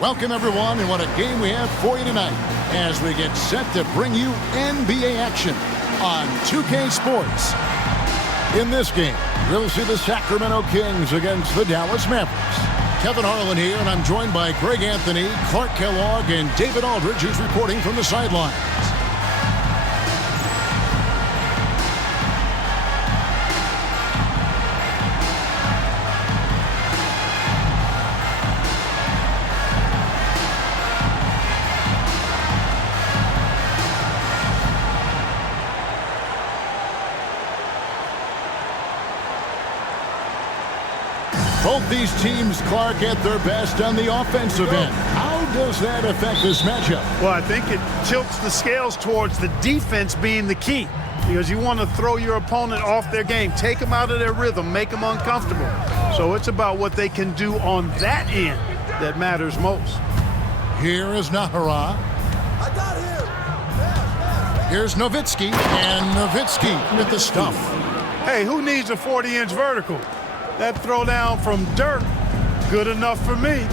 Welcome, everyone, and what a game we have for you tonight as we get set to bring you NBA action on 2K Sports. In this game, we'll see the Sacramento Kings against the Dallas Mavericks. Kevin Harlan here, and I'm joined by Greg Anthony, Clark Kellogg, and David Aldridge, who's reporting from the sidelines. Both these teams, Clark, at their best on the offensive end. How does that affect this matchup? Well, I think it tilts the scales towards the defense being the key, because you want to throw your opponent off their game, take them out of their rhythm, make them uncomfortable. So it's about what they can do on that end that matters most. Here is Nahara. I got him. Here's Nowitzki, and Nowitzki with the stuff. Hey, who needs a 40-inch vertical? That throwdown from Dirk, good enough for me.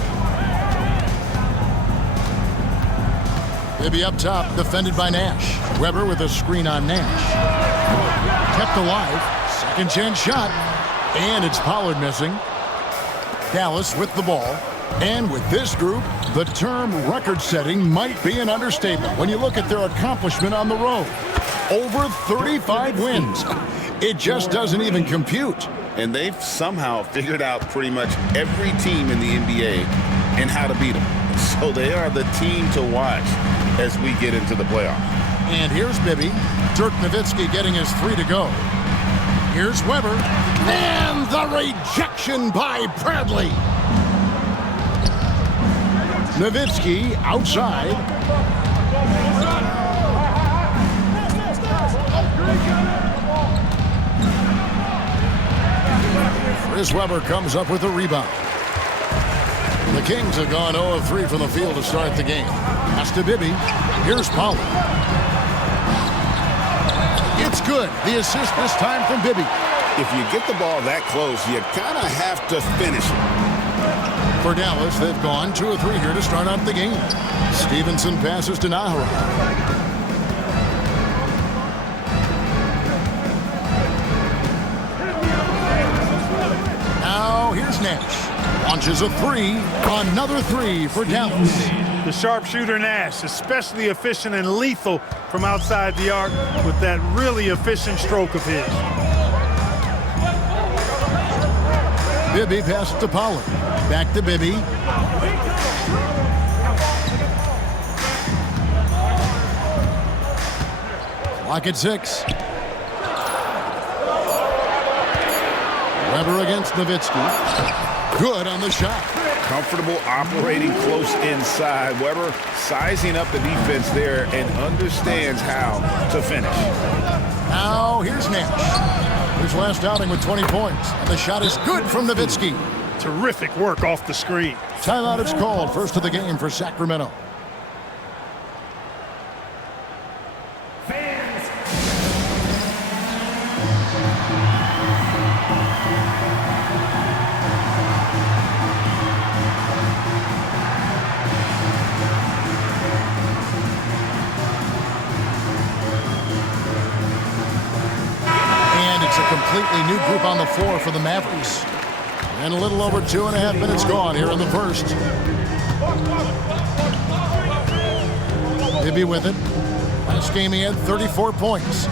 Maybe up top, defended by Nash. Weber with a screen on Nash. Kept alive, second chance shot, and it's Pollard missing. Dallas with the ball, and with this group, the term record-setting might be an understatement when you look at their accomplishment on the road. Over 35 wins. It just doesn't even compute. And they've somehow figured out pretty much every team in the NBA and how to beat them. So they are the team to watch as we get into the playoffs. And here's Bibby. Dirk Nowitzki getting his three to go. Here's Weber. And the rejection by Bradley. Nowitzki outside. Chris Weber comes up with a rebound. The Kings have gone 0 of 3 from the field to start the game. Pass to Bibby. Here's Pollard. It's good. The assist this time from Bibby. If you get the ball that close, you kind of have to finish it. For Dallas, they've gone 2 of 3 here to start out the game. Stevenson passes to Nahara. Here's Nash. Launches a three. Another three for Dallas. The sharpshooter Nash, especially efficient and lethal from outside the arc with that really efficient stroke of his. Bibby passes to Pollard. Back to Bibby. Clock at 6. Weber against Nowitzki. Good on the shot. Comfortable operating close inside. Weber sizing up the defense there and understands how to finish. Now here's Nash. His last outing with 20 points. And the shot is good from Nowitzki. Terrific work off the screen. Timeout is called. First of the game for Sacramento. Completely new group on the floor for the Mavericks. And a little over 2.5 minutes gone here in the first. Bibby with it. Last game he had 34 points.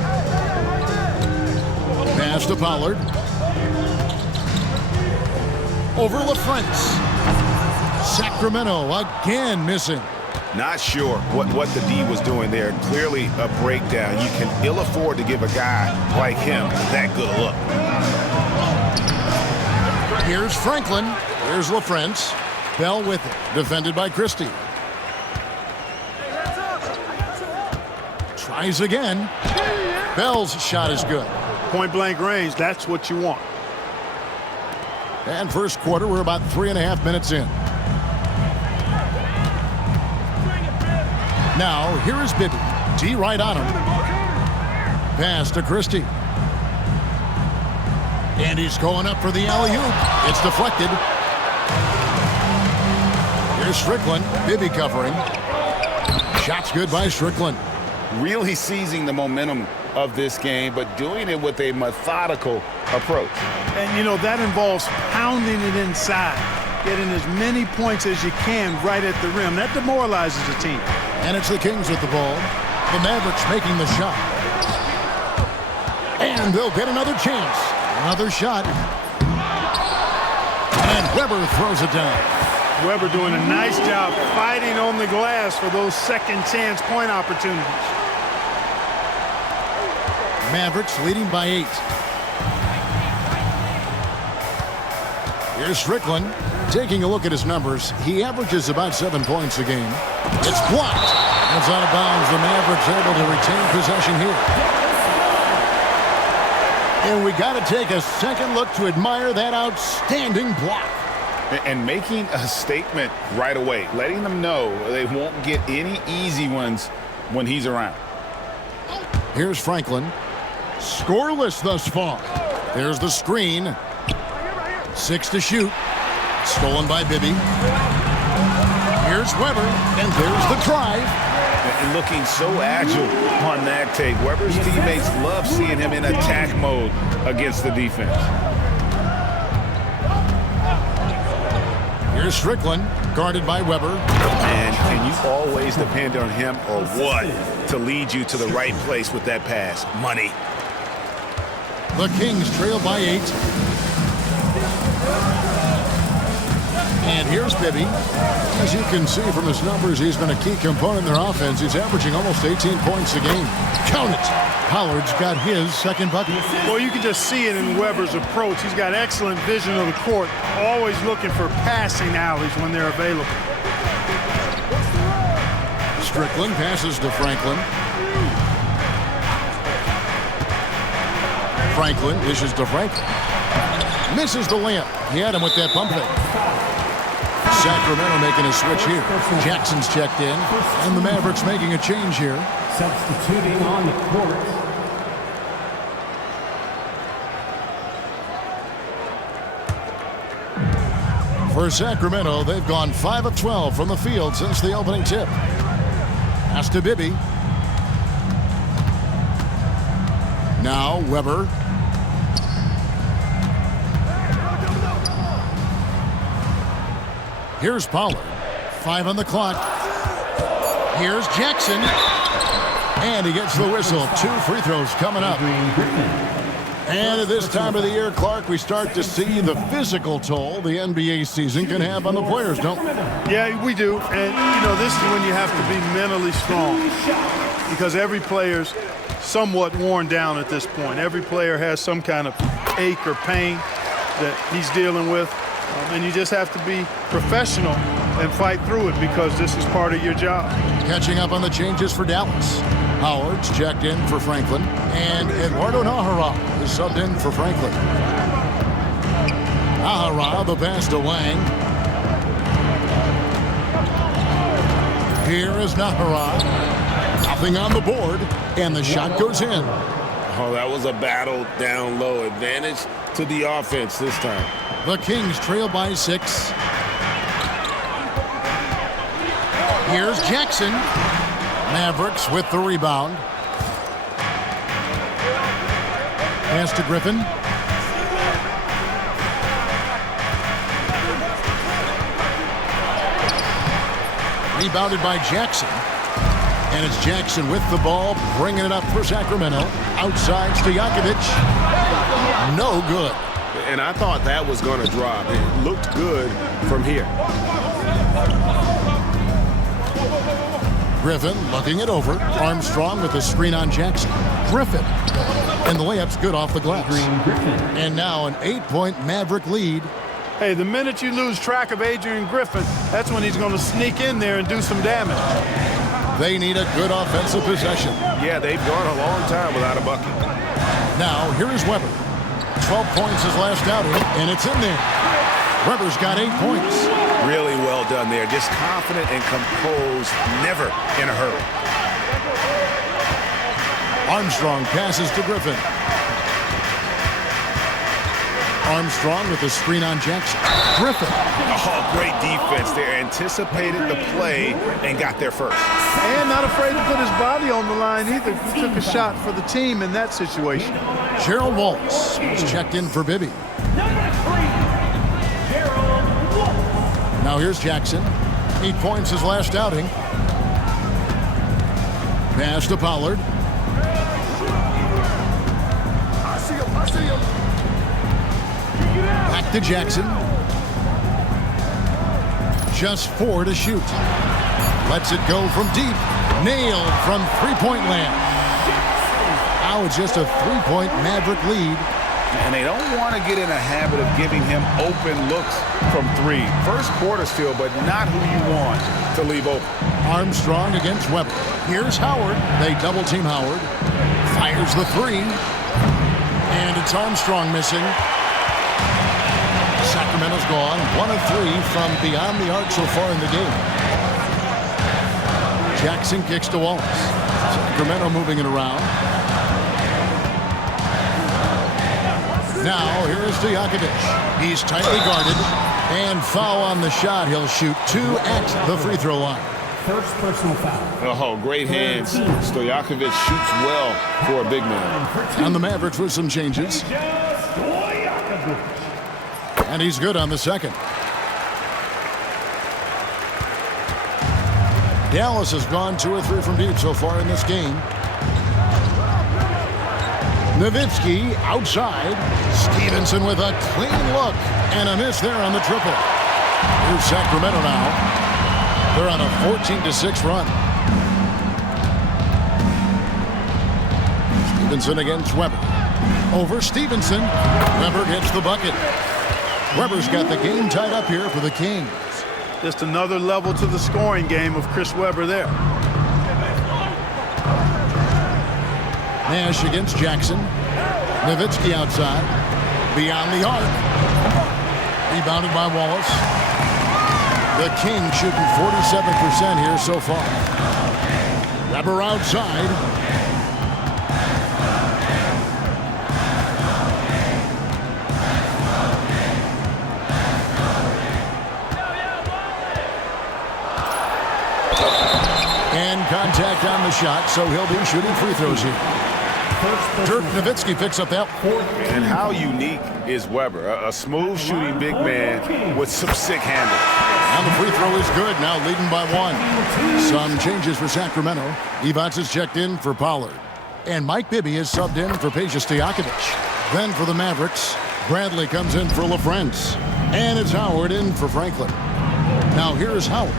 Pass to Pollard. Over LaFrance. Sacramento again missing. Not sure what the D was doing there. Clearly a breakdown. You can ill afford to give a guy like him that good a look. Here's Franklin. Here's LaFrance. Bell with it. Defended by Christie. Tries again. Bell's shot is good. Point blank range, that's what you want. And first quarter, we're about 3.5 minutes in. Now, here is Bibby. D right on him. Pass to Christie. And he's going up for the alley-oop. It's deflected. Here's Here's Strickland. Bibby covering. Shot's good by Strickland. Really seizing the momentum of this game, but doing it with a methodical approach. And, you know, that involves pounding it inside, getting as many points as you can right at the rim. That demoralizes a team. And it's the Kings with the ball. The Mavericks making the shot. And they'll get another chance. Another shot. And Weber throws it down. Weber doing a nice job fighting on the glass for those second chance point opportunities. Mavericks leading by 8. Here's Strickland. Taking a look at his numbers, he averages about 7 points a game. It's blocked. It's out of bounds. The Mavericks able to retain possession here. And we got to take a second look to admire that outstanding block. And making a statement right away, letting them know they won't get any easy ones when he's around. Here's Franklin. Scoreless thus far. There's the screen. 6 to shoot. Stolen by Bibby. Here's Weber, and there's the drive. And looking so agile on that take. Weber's teammates love seeing him in attack mode against the defense. Here's Strickland, guarded by Weber. And can you always depend on him or what to lead you to the right place with that pass? Money. The Kings trail by 8. And here's Bibby. As you can see from his numbers, he's been a key component in their offense. He's averaging almost 18 points a game. Count it. Pollard's got his second bucket. Well, you can just see it in Weber's approach. He's got excellent vision of the court, always looking for passing alleys when they're available. Strickland passes to Franklin. Franklin dishes to Franklin. Misses the layup. He had him with that pump fake. Sacramento making a switch here. Jackson's checked in, and the Mavericks making a change here. Substituting on the court. For Sacramento, they've gone 5 of 12 from the field since the opening tip. Pass to Bibby. Now Weber. Here's Pollard. 5 on the clock. Here's Jackson. And he gets the whistle. 2 free throws coming up. And at this time of the year, Clark, we start to see the physical toll the NBA season can have on the players, don't we? Yeah, we do. And, you know, this is when you have to be mentally strong because every player's somewhat worn down at this point. Every player has some kind of ache or pain that he's dealing with. And you just have to be professional and fight through it because this is part of your job. Catching up on the changes for Dallas. Howard's checked in for Franklin. And Eduardo Nahara is subbed in for Franklin. Nahara, the pass to Wang. Here is Nahara. Nothing on the board. And the shot goes in. Oh, that was a battle down low. Advantage to the offense this time. The Kings trail by 6. Here's Jackson. Mavericks with the rebound. Pass to Griffin. Rebounded by Jackson. And it's Jackson with the ball, bringing it up for Sacramento. Outside Stojakovic. No good. And I thought that was going to drop. It looked good from here. Griffin looking it over. Armstrong with the screen on Jackson. Griffin. And the layup's good off the glass. And now an 8-point Maverick lead. Hey, the minute you lose track of Adrian Griffin, that's when he's going to sneak in there and do some damage. They need a good offensive possession. Yeah, they've gone a long time without a bucket. Now, here is Weber. 12 points his last outing, and it's in there. Weber's got 8 points. Really well done there. Just confident and composed, never in a hurry. Armstrong passes to Griffin. Armstrong with the screen on Jackson. Griffin. Oh, great defense there. Anticipated the play and got there first. And not afraid to put his body on the line either. He took a shot for the team in that situation. Gerald Waltz is checked in for Bibby. Now here's Jackson. 8 points his last outing. Pass to Pollard. I see him. Back to Jackson. Just 4 to shoot. Lets it go from deep. Nailed from three-point land. Now it's just a 3-point Maverick lead. And they don't want to get in a habit of giving him open looks from 3. First quarter still, but not who you want to leave open. Armstrong against Weber. Here's Howard. They double-team Howard. Fires the 3. And it's Armstrong missing. Sacramento's gone. 1 of 3 from beyond the arc so far in the game. Jackson kicks to Wallace. Sacramento moving it around. Now, here's Stojakovic. He's tightly guarded. And foul on the shot. He'll shoot 2 at the free throw line. First personal foul. Oh, great hands. Stojakovic shoots well for a big man. And the Mavericks with some changes. And he's good on the second. Dallas has gone 2 or 3 from deep so far in this game. Nowitzki outside. Stevenson with a clean look. And a miss there on the triple. Here's Sacramento now. They're on a 14-6 run. Stevenson against Weber. Over Stevenson. Weber gets the bucket. Weber's got the game tied up here for the Kings. Just another level to the scoring game of Chris Weber there. Nash against Jackson. Nowitzki outside. Beyond the arc. Rebounded by Wallace. The Kings shooting 47% here so far. Weber outside. And contact on the shot, so he'll be shooting free throws here. Dirk Nowitzki picks up that. And how unique is Weber? A smooth shooting big man with some sick handle. And the free throw is good, now leading by 1. Some changes for Sacramento. Evans is checked in for Pollard. And Mike Bibby is subbed in for Peja Stojakovic. Then for the Mavericks, Bradley comes in for LaFrance. And it's Howard in for Franklin. Now here's Howard.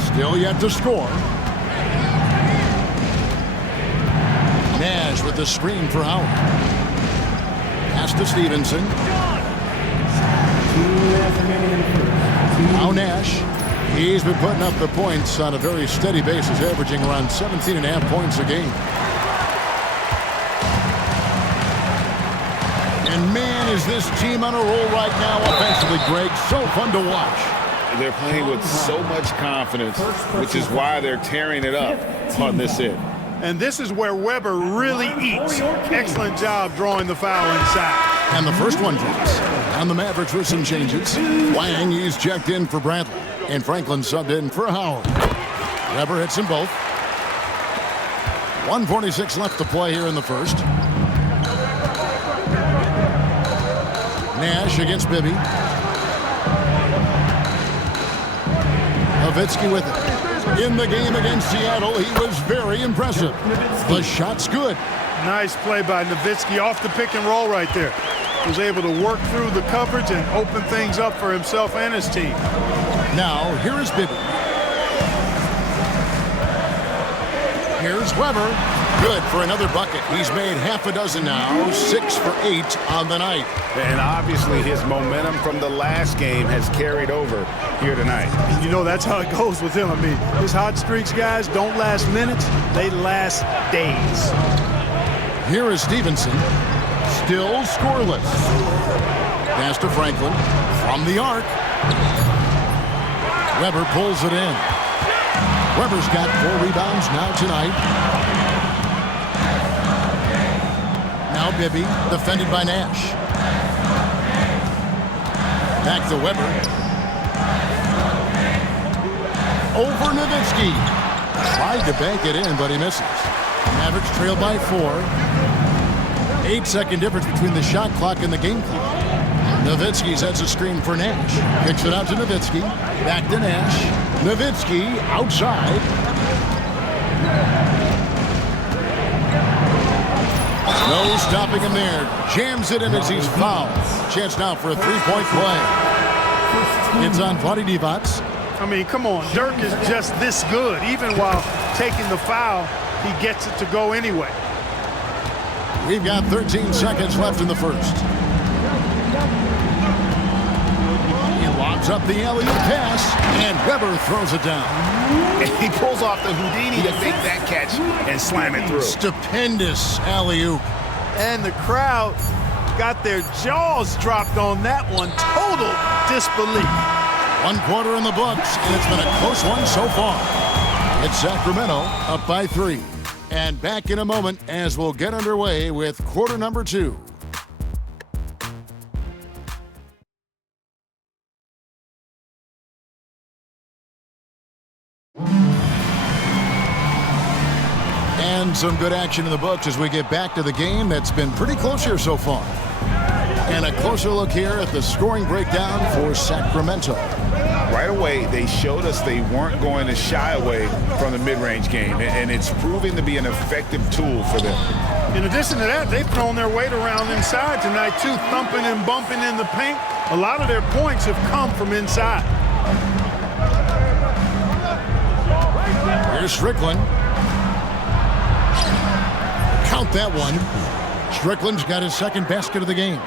Still yet to score. Nash with the screen for Howard. Pass to Stevenson. Now Nash. He's been putting up the points on a very steady basis, averaging around 17.5 points a game. And man, is this team on a roll right now offensively, Greg. So fun to watch. They're playing with so much confidence, which is why they're tearing it up on this end. And this is where Weber really eats. Excellent job drawing the foul inside. And the first one drops. And the Mavericks with some changes. Wang, he's checked in for Bradley. And Franklin subbed in for Howard. Weber hits them both. 1:46 left to play here in the first. Nash against Bibby. Nowitzki with it. In the game against Seattle, he was very impressive. The shot's good. Nice play by Nowitzki off the pick and roll right there. Was able to work through the coverage and open things up for himself and his team. Now, here is Bibby. Here's Weber. Good for another bucket. He's made half a dozen now. 6 for 8 on the night. And obviously his momentum from the last game has carried over here tonight. You know, that's how it goes with him. I mean, his hot streaks, guys, don't last minutes. They last days. Here is Stevenson. Still scoreless. Pass to Franklin. From the arc. Weber pulls it in. Weber's got 4 rebounds now tonight. Now Bibby, defended by Nash. Back to Weber. Over Nowitzki. Tried to bank it in, but he misses. Mavericks trail by 4. 8-second difference between the shot clock and the game clock. Nowitzki sets a screen for Nash. Kicks it out to Nowitzki. Back to Nash. Nowitzki outside. No stopping him there. Jams it in as he's fouled. Chance now for a three-point play. It's on Vlade Divac. I mean, come on. Dirk is just this good. Even while taking the foul, he gets it to go anyway. We've got 13 seconds left in the first. He lobs up the alley-oop pass, and Weber throws it down. He pulls off the Houdini to make that catch and slam it through. Stupendous alley-oop. And the crowd got their jaws dropped on that one. Total disbelief. 1 quarter in the books, and it's been a close one so far. It's Sacramento up by 3. And back in a moment as we'll get underway with quarter number 2. And some good action in the books as we get back to the game that's been pretty close here so far. And a closer look here at the scoring breakdown for Sacramento. Right away, they showed us they weren't going to shy away from the mid-range game, and it's proving to be an effective tool for them. In addition to that, they've thrown their weight around inside tonight, too, thumping and bumping in the paint. A lot of their points have come from inside. Here's Strickland. Count that one. Strickland's got his second basket of the game.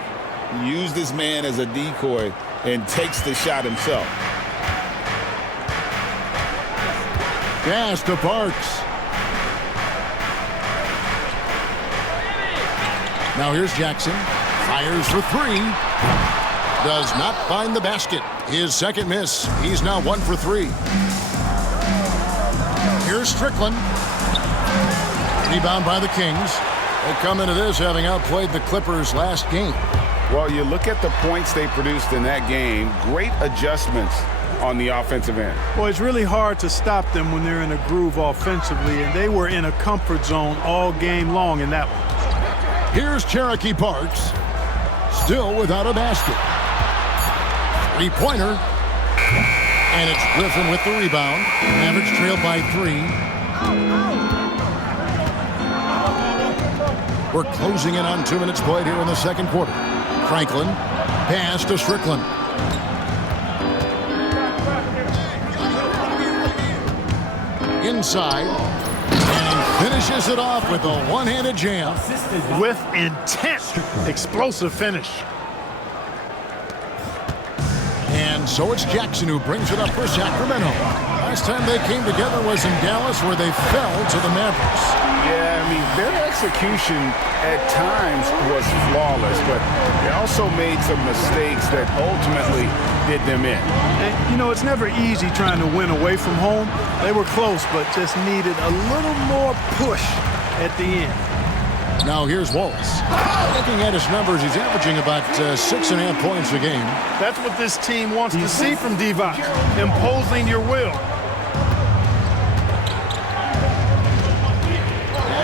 Used this man as a decoy and takes the shot himself. Pass to Parks. Now here's Jackson. Fires for 3. Does not find the basket. His second miss. He's now 1 for 3. Here's Strickland. Rebound by the Kings. They come into this having outplayed the Clippers last game. Well, you look at the points they produced in that game. Great adjustments on the offensive end. Well, it's really hard to stop them when they're in a groove offensively, and they were in a comfort zone all game long in that one. Here's Cherokee Parks. Still without a basket. 3-pointer. And it's Griffin with the rebound. Mavericks trail by 3. We're closing in on 2 minutes played here in the second quarter. Franklin, pass to Strickland. Inside, and he finishes it off with a one-handed jam. With intent, explosive finish. And so it's Jackson who brings it up for Sacramento. Last time they came together was in Dallas, where they fell to the Mavericks. Yeah, I mean, their execution at times was flawless, but they also made some mistakes that ultimately did them in. And, you know, it's never easy trying to win away from home. They were close, but just needed a little more push at the end. Now here's Wallace. Looking at his numbers, he's averaging about 6.5 points a game. That's what this team wants to see from Divac, imposing your will.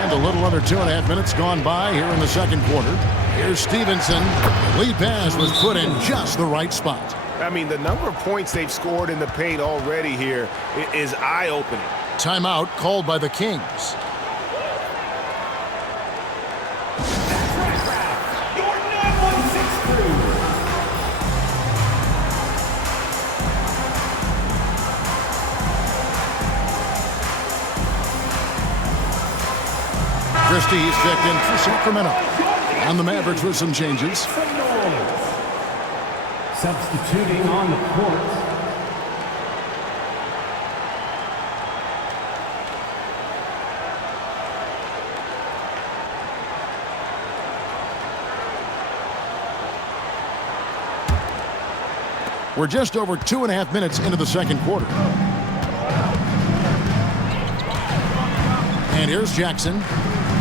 And a little under 2.5 minutes gone by here in the second quarter. Here's Stevenson. The lead pass was put in just the right spot. I mean, the number of points they've scored in the paint already here is eye-opening. Timeout called by the Kings. Christie's checked in for Sacramento. And the Mavericks with some changes. Substituting on the court. We're just over 2.5 minutes into the second quarter. And here's Jackson.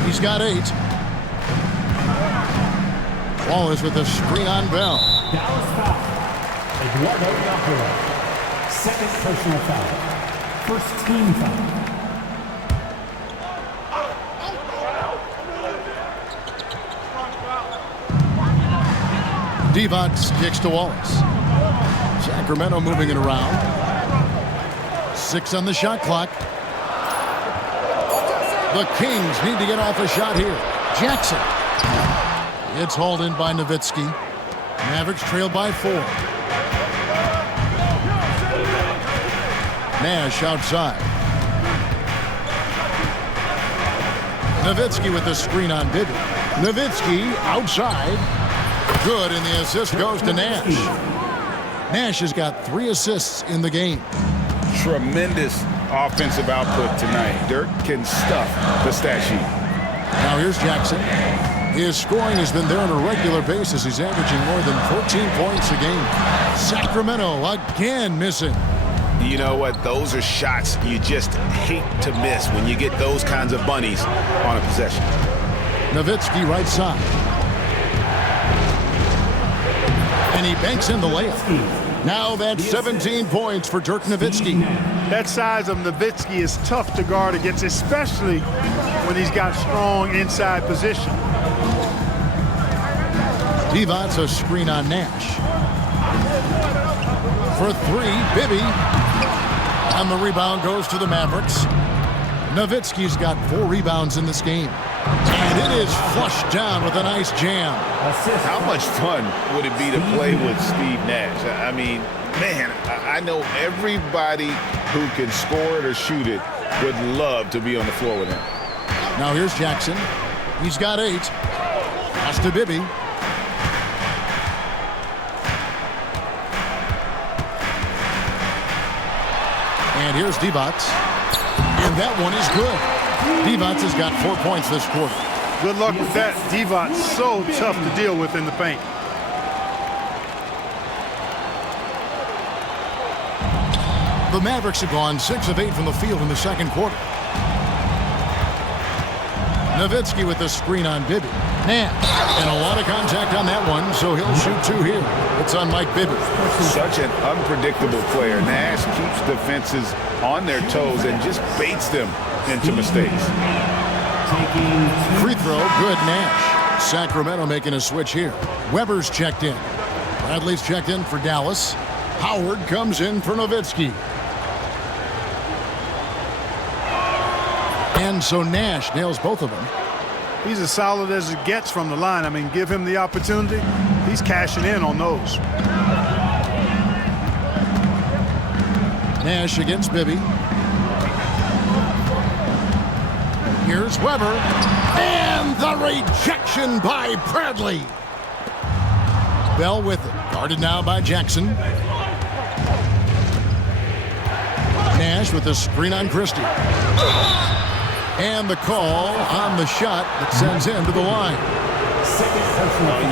He's got 8. Wallace with a screen on Bell. Dallas foul. A Second personal foul. First team foul. Divac kicks to Wallace. Sacramento moving it around. 6 on the shot clock. The Kings need to get off a shot here. Jackson. It's hauled in by Nowitzki. Mavericks trail by 4. Nash outside. Nowitzki with the screen on Bibby. Nowitzki outside. Good, and the assist goes to Nash. Nash has got 3 assists in the game. Tremendous offensive output tonight. Dirk can stuff the stat sheet. Now here's Jackson. His scoring has been there on a regular basis. He's averaging more than 14 points a game. Sacramento again missing. You know what? Those are shots you just hate to miss when you get those kinds of bunnies on a possession. Nowitzki right side. And he banks in the layup. Now that's 17 points for Dirk Nowitzki. That size of Nowitzki is tough to guard against, especially when he's got strong inside position. Divac a screen on Nash. For 3, Bibby. And the rebound goes to the Mavericks. Nowitzki's got 4 rebounds in this game. And it is flushed down with a nice jam. How much fun would it be to play with Steve Nash? I mean, man, I know everybody who can score it or shoot it would love to be on the floor with him. Now here's Jackson. He's got 8. Pass to Bibby. And here's Divac. And that one is good. Divac has got 4 points this quarter. Good luck with that. Divac so tough to deal with in the paint. The Mavericks have gone 6 of 8 from the field in the second quarter. Nowitzki with the screen on Bibby. Nash. And a lot of contact on that one, so he'll shoot 2 here. It's on Mike Bibby. Such an unpredictable player. Nash keeps defenses on their toes and just baits them into mistakes. Free throw, good Nash. Sacramento making a switch here. Weber's checked in. Bradley's checked in for Dallas. Howard comes in for Nowitzki. And so Nash nails both of them. He's as solid as it gets from the line. I mean, give him the opportunity. He's cashing in on those. Nash against Bibby. Here's Weber. And the rejection by Bradley. Bell with it. Guarded now by Jackson. Nash with the screen on Christie. And the call on the shot that sends him to the line.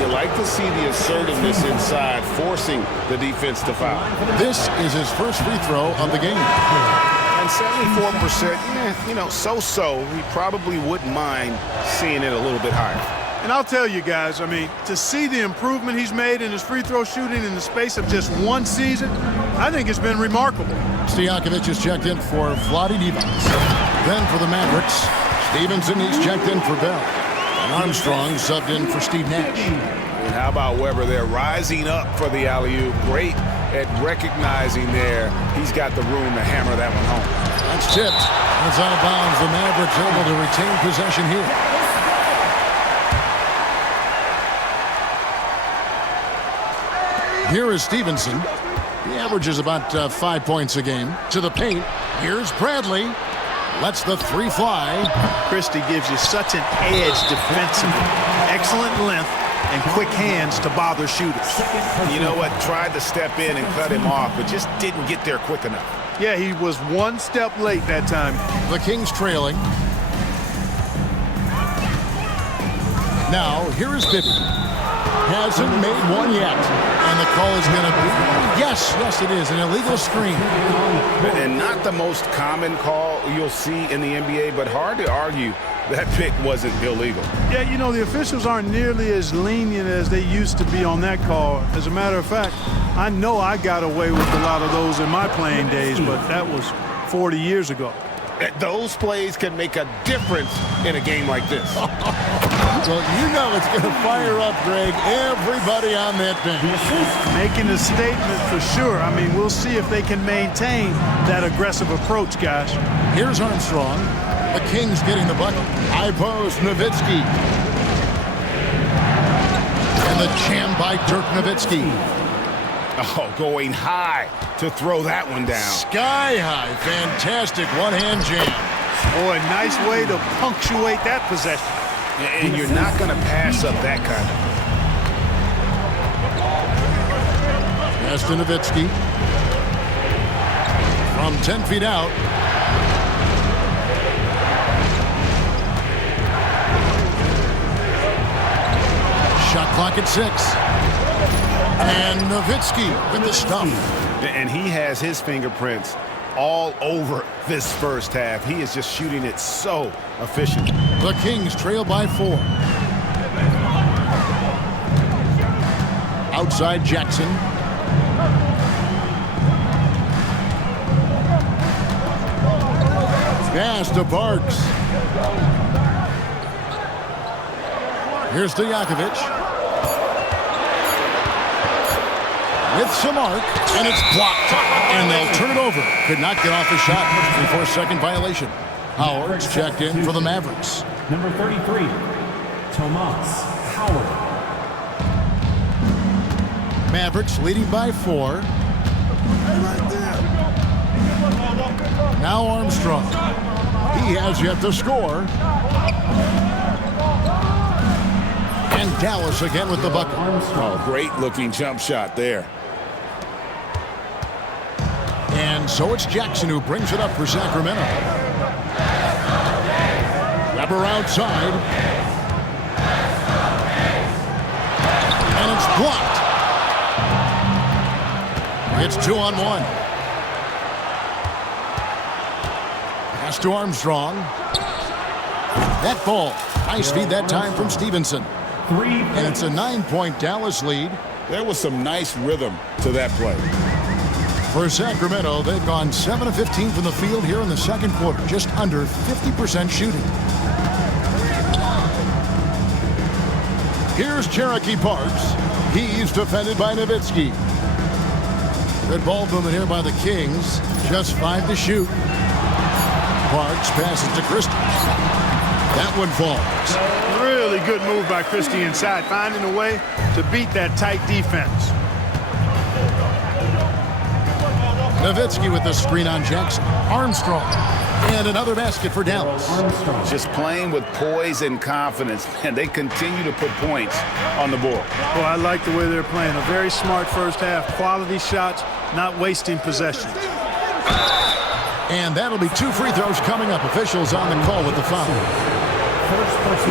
You like to see the assertiveness inside, forcing the defense to foul. This is his first free throw of the game. And 74%, so-so. He probably wouldn't mind seeing it a little bit higher. And I'll tell you guys, I mean, to see the improvement he's made in his free throw shooting in the space of just 1 season, I think it's been remarkable. Stojakovic is checked in for Vlade Divac. Then for the Mavericks, Stevenson, he's checked in for Bell. And Armstrong subbed in for Steve Nash. And how about Weber there, rising up for the alley-oop. Great at recognizing there. He's got the room to hammer that one home. That's tipped. That's out of bounds. The Mavericks able to retain possession here. Here is Stevenson. He averages about 5 points a game. To the paint. Here's Bradley. Lets the 3 fly. Christie gives you such an edge defensively. Excellent length and quick hands to bother shooters. You know what? Tried to step in and cut him off, but just didn't get there quick enough. Yeah, he was 1 step late that time. The Kings trailing. Now, here is Bibby. Hasn't made one yet. And the call is going to be, yes, it is, an illegal screen. And not the most common call you'll see in the NBA, but hard to argue that pick wasn't illegal. Yeah, you know, the officials aren't nearly as lenient as they used to be on that call. As a matter of fact, I know I got away with a lot of those in my playing days, but that was 40 years ago. Those plays can make a difference in a game like this. Well, you know it's going to fire up, Greg, everybody on that bench. Making a statement for sure. I mean, we'll see if they can maintain that aggressive approach, guys. Here's Armstrong. The Kings getting the bucket. High post, Nowitzki. And the jam by Dirk Nowitzki. Oh, going high to throw that one down. Sky high. Fantastic one-hand jam. Boy, nice way to punctuate that possession. And you're not going to pass up that kind of. Pass to Nowitzki. From 10 feet out. Shot clock at 6. And Nowitzki with the stuff. And he has his fingerprints all over this first half. He is just shooting it so efficient. The Kings trail by 4. Outside Jackson. Pass to Parks. Here's to Stojakovic. With some arc, and it's blocked. And they'll turn it over. Could not get off the shot before second violation. Howard's checked in for the Mavericks. Number 33, Tomas Howard. Mavericks leading by 4. Now Armstrong. He has yet to score. And Dallas again with the bucket. Oh, great looking jump shot there. And so it's Jackson who brings it up for Sacramento. Weber outside. And it's blocked. It's 2-on-1. Pass to Armstrong. That ball. Nice feed that time from Stevenson. And it's a 9-point Dallas lead. There was some nice rhythm to that play. For Sacramento, they've gone 7 of 15 from the field here in the second quarter. Just under 50% shooting. Here's Cherokee Parks. He's defended by Nowitzki. Good ball movement here by the Kings. Just 5 to shoot. Parks passes to Christie. That one falls. Really good move by Christie inside, finding a way to beat that tight defense. Nowitzki with the screen on Jackson. Armstrong. And another basket for Dallas. Just playing with poise and confidence, and they continue to put points on the board. Well, I like the way they're playing. A very smart first half. Quality shots, not wasting possession. And that'll be 2 free throws coming up. Officials on the call with the foul.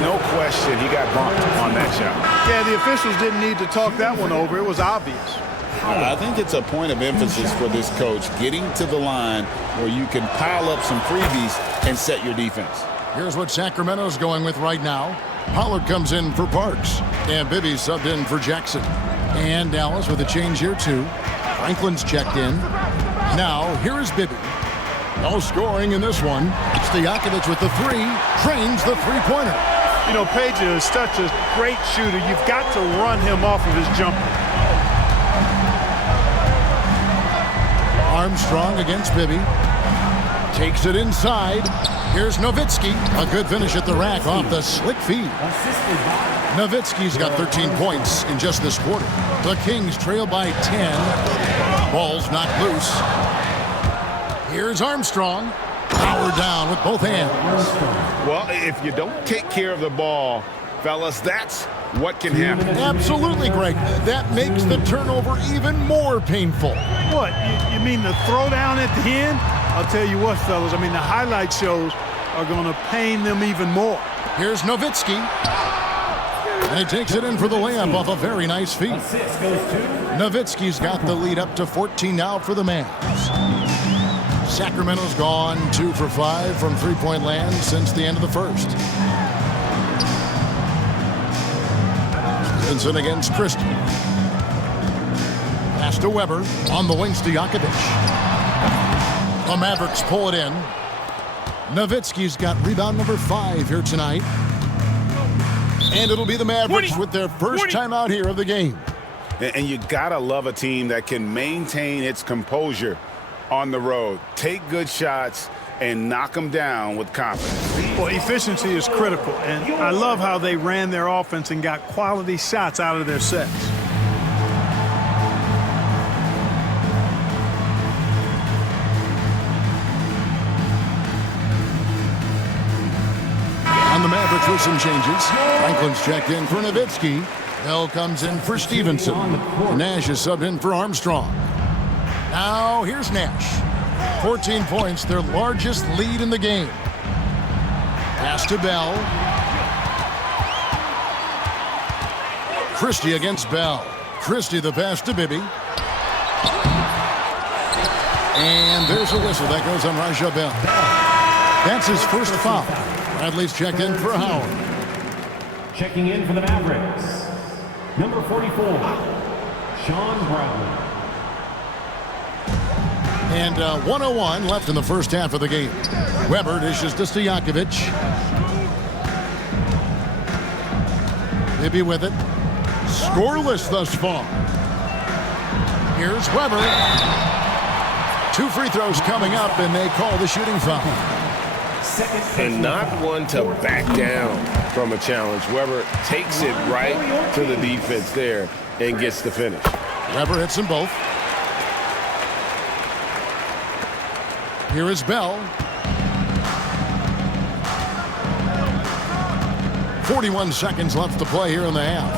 No question, he got bumped on that shot. Yeah, the officials didn't need to talk that one over. It was obvious. I think it's a point of emphasis for this coach, getting to the line where you can pile up some freebies and set your defense. Here's what Sacramento's going with right now. Pollard comes in for Parks. And Bibby subbed in for Jackson. And Dallas with a change here too. Franklin's checked in. Now, here is Bibby. No scoring in this one. Stojakovic with the 3. Trains the three-pointer. You know, Page is such a great shooter. You've got to run him off of his jumper. Armstrong against Bibby. Takes it inside. Here's Nowitzki. A good finish at the rack off the slick feed. Nowitzki's got 13 points in just this quarter. The Kings trail by 10. Ball's knocked loose. Here's Armstrong. Power down with both hands. Well, if you don't take care of the ball, fellas, that's what can happen. Absolutely, Greg. That makes the turnover even more painful. What? You mean the throwdown at the end? I'll tell you what, fellas. I mean, the highlight shows are going to pain them even more. Here's Nowitzki. And he takes it in for the layup off a very nice feed. Nowitzki's got the lead up to 14 now for the Mavs. Sacramento's gone 2 for 5 from three-point land since the end of the first. Stevenson against Christie. Pass to Weber. On the wings to Jakovic. The Mavericks pull it in. Nowitzki's got rebound number 5 here tonight. And it'll be the Mavericks with their first timeout here of the game. And you gotta love a team that can maintain its composure on the road. Take good shots and knock them down with confidence. Well, efficiency is critical, and I love how they ran their offense and got quality shots out of their sets. And the Mavericks with some changes. Franklin's checked in for Nowitzki. Bell comes in for Stevenson. Nash is subbed in for Armstrong. Now here's Nash. 14 points, their largest lead in the game. Pass to Bell. Christie against Bell. Christie the pass to Bibby. And there's a whistle. That goes on Raja Bell. That's his first foul. Bradley's checked in for Howard. Checking in for the Mavericks, number 44, Sean Bradley. And 1:01 left in the first half of the game. Weber dishes to Stojakovic. Bibby with it. Scoreless thus far. Here's Weber. 2 free throws coming up, and they call the shooting foul. And not one to back down from a challenge. Weber takes it right to the defense there and gets the finish. Weber hits them both. Here is Bell. 41 seconds left to play here in the half.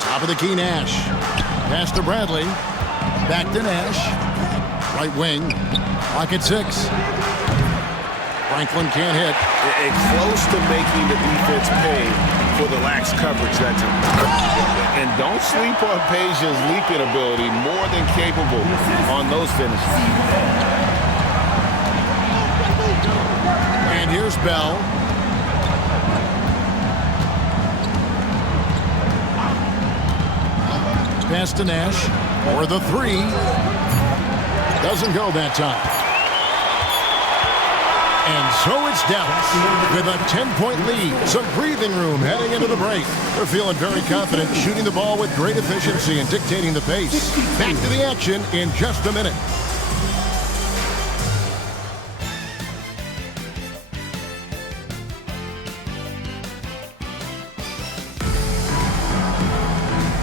Top of the key, Nash. Pass to Bradley. Back to Nash. Right wing. Lock at 6. Franklin can't hit. And close to making the defense pay for the lax coverage that time. And don't sleep on Peja's leaping ability, more than capable on those finishes. And here's Bell. Pass to Nash for the 3. Doesn't go that time. And so it's Dallas with a 10-point lead. Some breathing room heading into the break. They're feeling very confident, shooting the ball with great efficiency and dictating the pace. Back to the action in just a minute.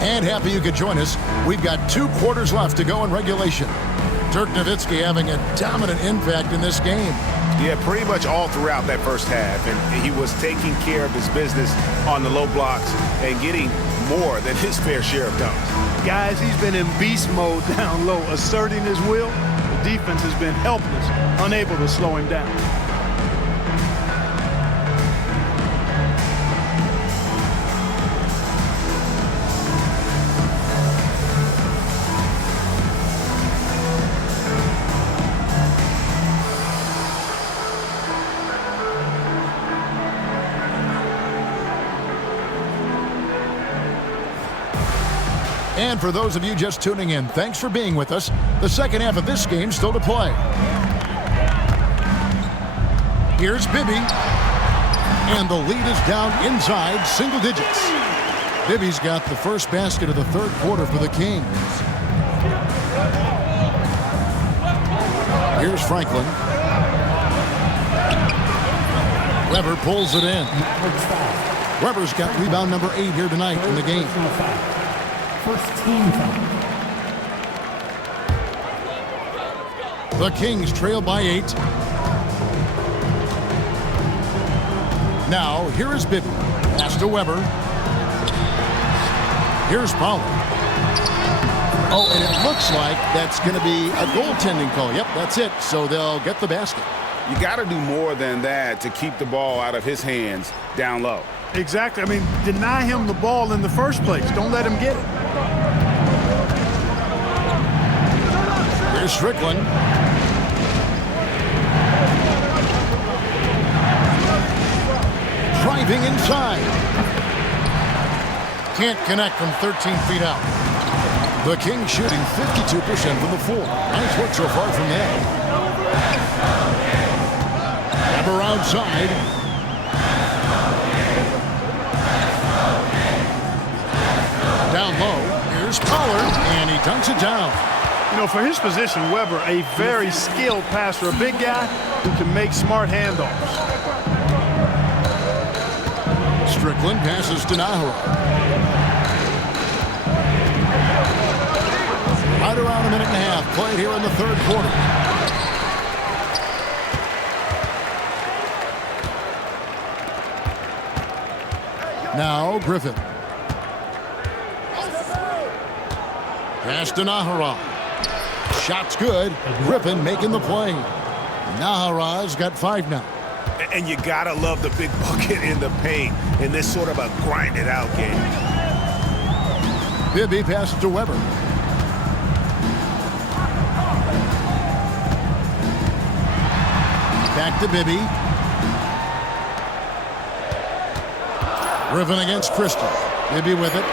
And happy you could join us. We've got 2 quarters left to go in regulation. Dirk Nowitzki having a dominant impact in this game. Yeah, pretty much all throughout that first half. And he was taking care of his business on the low blocks and getting more than his fair share of dunks. Guys, he's been in beast mode down low, asserting his will. The defense has been helpless, unable to slow him down. And for those of you just tuning in, thanks for being with us. The second half of this game still to play. Here's Bibby. And the lead is down inside single digits. Bibby's got the first basket of the third quarter for the Kings. Here's Franklin. Weber pulls it in. Weber's got rebound number 8 here tonight in the game. First team foul. The Kings trail by 8. Now, here is Bibby. Pass to Weber. Here's Pollard. Oh, and it looks like that's going to be a goaltending call. Yep, that's it. So they'll get the basket. You got to do more than that to keep the ball out of his hands down low. Exactly. I mean, deny him the ball in the first place. Don't let him get it. Here's Here's Strickland. Driving inside. Can't connect from 13 feet out. The Kings shooting 52% from the floor. Nice work so far from there. Weber outside. Down low. Here's Pollard, and he dunks it down. You know, for his position, Weber, a very skilled passer, a big guy who can make smart handoffs. Strickland passes to Nahara. Right around a minute and a half played here in the third quarter. Now Griffin. Pass to Nahara. Shot's good. Griffin making the play. Nahara's got 5 now. And you gotta love the big bucket in the paint in this sort of a grind-it-out game. Bibby passes to Weber. Back to Bibby. Griffin against Christie. Bibby with it.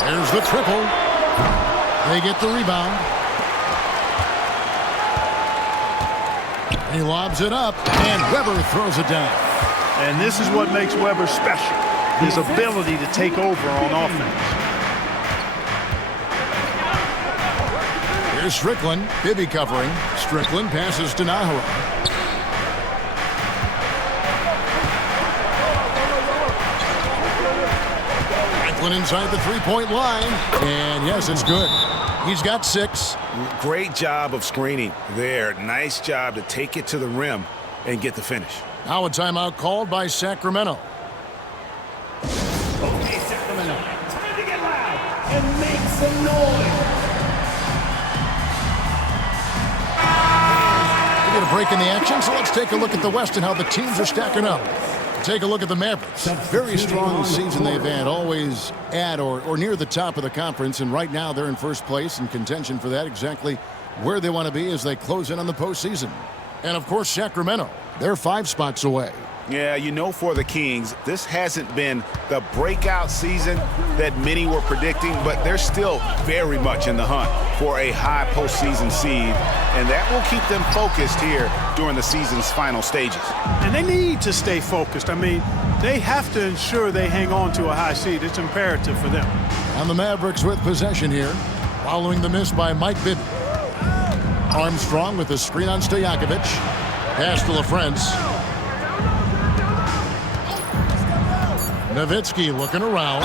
There's the triple. They get the rebound. He lobs it up, and Weber throws it down. And this is what makes Weber special, his ability to take over on offense. Here's Strickland. Bibby covering. Strickland passes to Nahara. Franklin inside the three-point line. And yes, it's good. He's got 6. Great job of screening there. Nice job to take it to the rim and get the finish. Now a timeout called by Sacramento. Okay, Sacramento, time to get loud and make some noise. We get a break in the action, so let's take a look at the West and how the teams are stacking up. Take a look at the Mavericks. Very strong season they've had, always at or near the top of the conference, and right now they're in first place in contention for that, exactly where they want to be as they close in on the postseason. And of course, Sacramento, they're 5 spots away. Yeah, you know, for the Kings, this hasn't been the breakout season that many were predicting, but they're still very much in the hunt for a high postseason seed, and that will keep them focused here during the season's final stages. And they need to stay focused. I mean, they have to ensure they hang on to a high seed. It's imperative for them. And the Mavericks with possession here, following the miss by Mike Bibby. Armstrong with the screen on Stojakovic. Pass to LaFrance. Nowitzki looking around.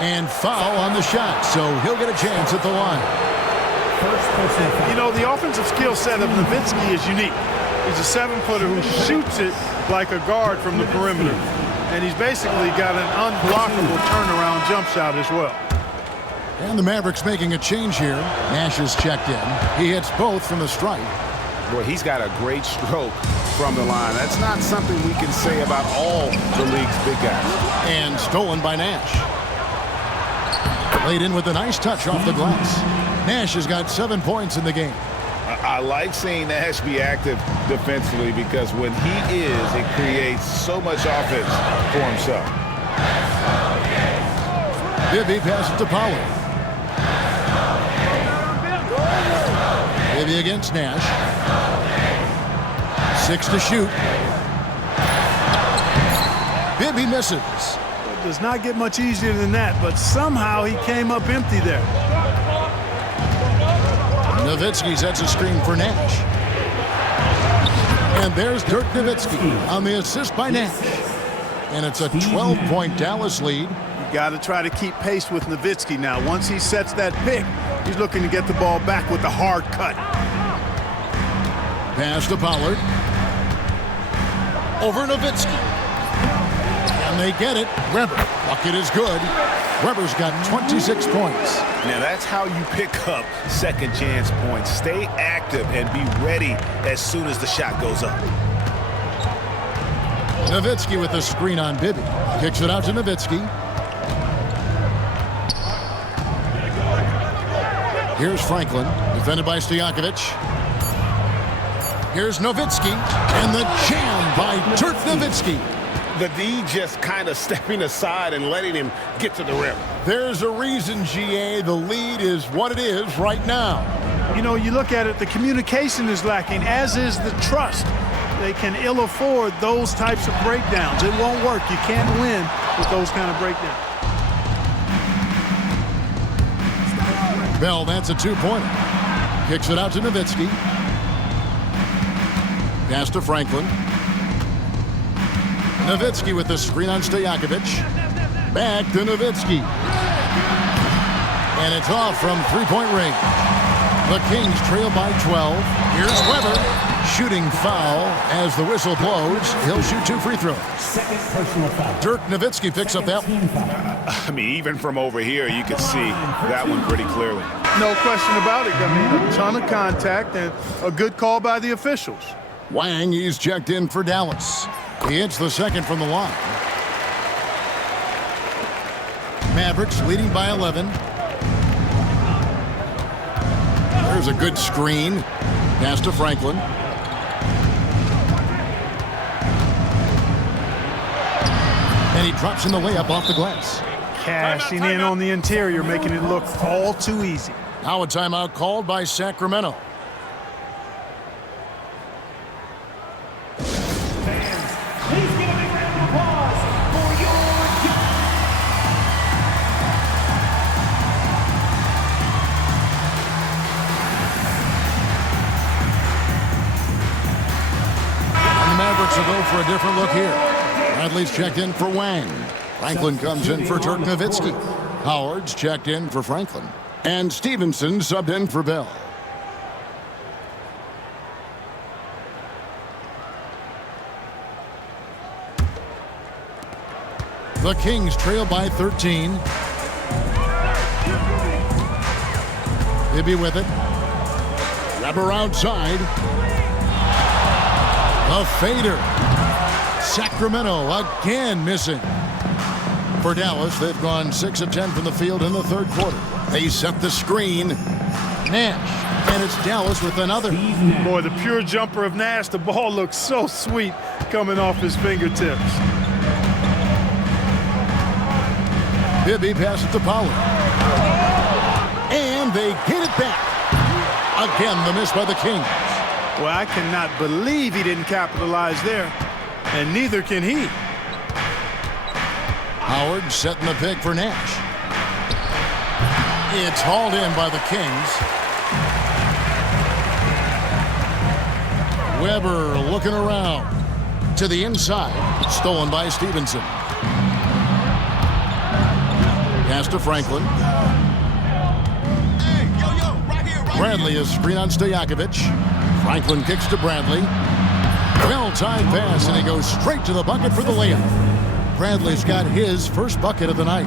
And foul on the shot, so he'll get a chance at the line. You know, the offensive skill set of Nowitzki is unique. He's a 7-footer who shoots it like a guard from the perimeter. And he's basically got an unblockable turnaround jump shot as well. And the Mavericks making a change here. Nash is checked in. He hits both from the stripe. Boy, he's got a great stroke from the line. That's not something we can say about all the league's big guys. And stolen by Nash. Laid in with a nice touch off the glass. Nash has got 7 points in the game. I like seeing Nash be active defensively because when he is, it creates so much offense for himself. Bibby passes to Pollard. Bibby against Nash. 6 to shoot. Bibby misses. It does not get much easier than that, but somehow he came up empty there. Nowitzki sets a screen for Nash. And there's Dirk Nowitzki on the assist by Nash. And it's a 12-point Dallas lead. You got to try to keep pace with Nowitzki now. Once he sets that pick, he's looking to get the ball back with the hard cut. Pass to Pollard. Over Nowitzki. And they get it. Weber. Bucket is good. Weber's got 26 points. Now that's how you pick up second chance points. Stay active and be ready as soon as the shot goes up. Nowitzki with the screen on Bibby. Kicks it out to Nowitzki. Here's Franklin. Defended by Stojakovic. Here's Nowitzki, and the jam by Dirk Nowitzki. The D just kind of stepping aside and letting him get to the rim. There's a reason, GA, the lead is what it is right now. You know, you look at it, the communication is lacking, as is the trust. They can ill afford those types of breakdowns. It won't work. You can't win with those kind of breakdowns. Bell, that's a two-pointer. Kicks it out to Nowitzki. Pass to Franklin. Nowitzki with the screen on Stojakovic. Back to Nowitzki. And it's off from three-point range. The Kings trail by 12. Here's Weber. Shooting foul as the whistle blows. He'll shoot 2 free throws. Second personal foul. Dirk Nowitzki picks up that one. I mean, even from over here, you can see that one pretty clearly. No question about it. I mean, a ton of contact and a good call by the officials. Wang, he's checked in for Dallas. He hits the second from the line. Mavericks leading by 11. There's a good screen. Pass to Franklin. And he drops in the layup off the glass. Cashing in on the interior, making it look all too easy. Now a timeout called by Sacramento. Fans, please give a big round of applause for your And the Mavericks will go for a different look here. Bradley's checked in for Wang. Franklin comes in for Dirk Nowitzki. Howard's checked in for Franklin. And Stevenson subbed in for Bell. The Kings trail by 13. Bibby with it. Weber outside. A fader. Sacramento again missing. For Dallas, they've gone 6 of 10 from the field in the third quarter. They set the screen. Nash. And it's Dallas with another. Boy, the pure jumper of Nash, the ball looks so sweet coming off his fingertips. Bibby passes to Pollard. And they get it back. Again, the miss by the Kings. Well, I cannot believe he didn't capitalize there. And neither can he. Howard setting the pick for Nash. It's hauled in by the Kings. Weber looking around. To the inside. Stolen by Stevenson. Pass to Franklin. Bradley is screen on Stojakovic. Franklin kicks to Bradley. Well-timed pass, and he goes straight to the bucket for the layup. Bradley's got his first bucket of the night.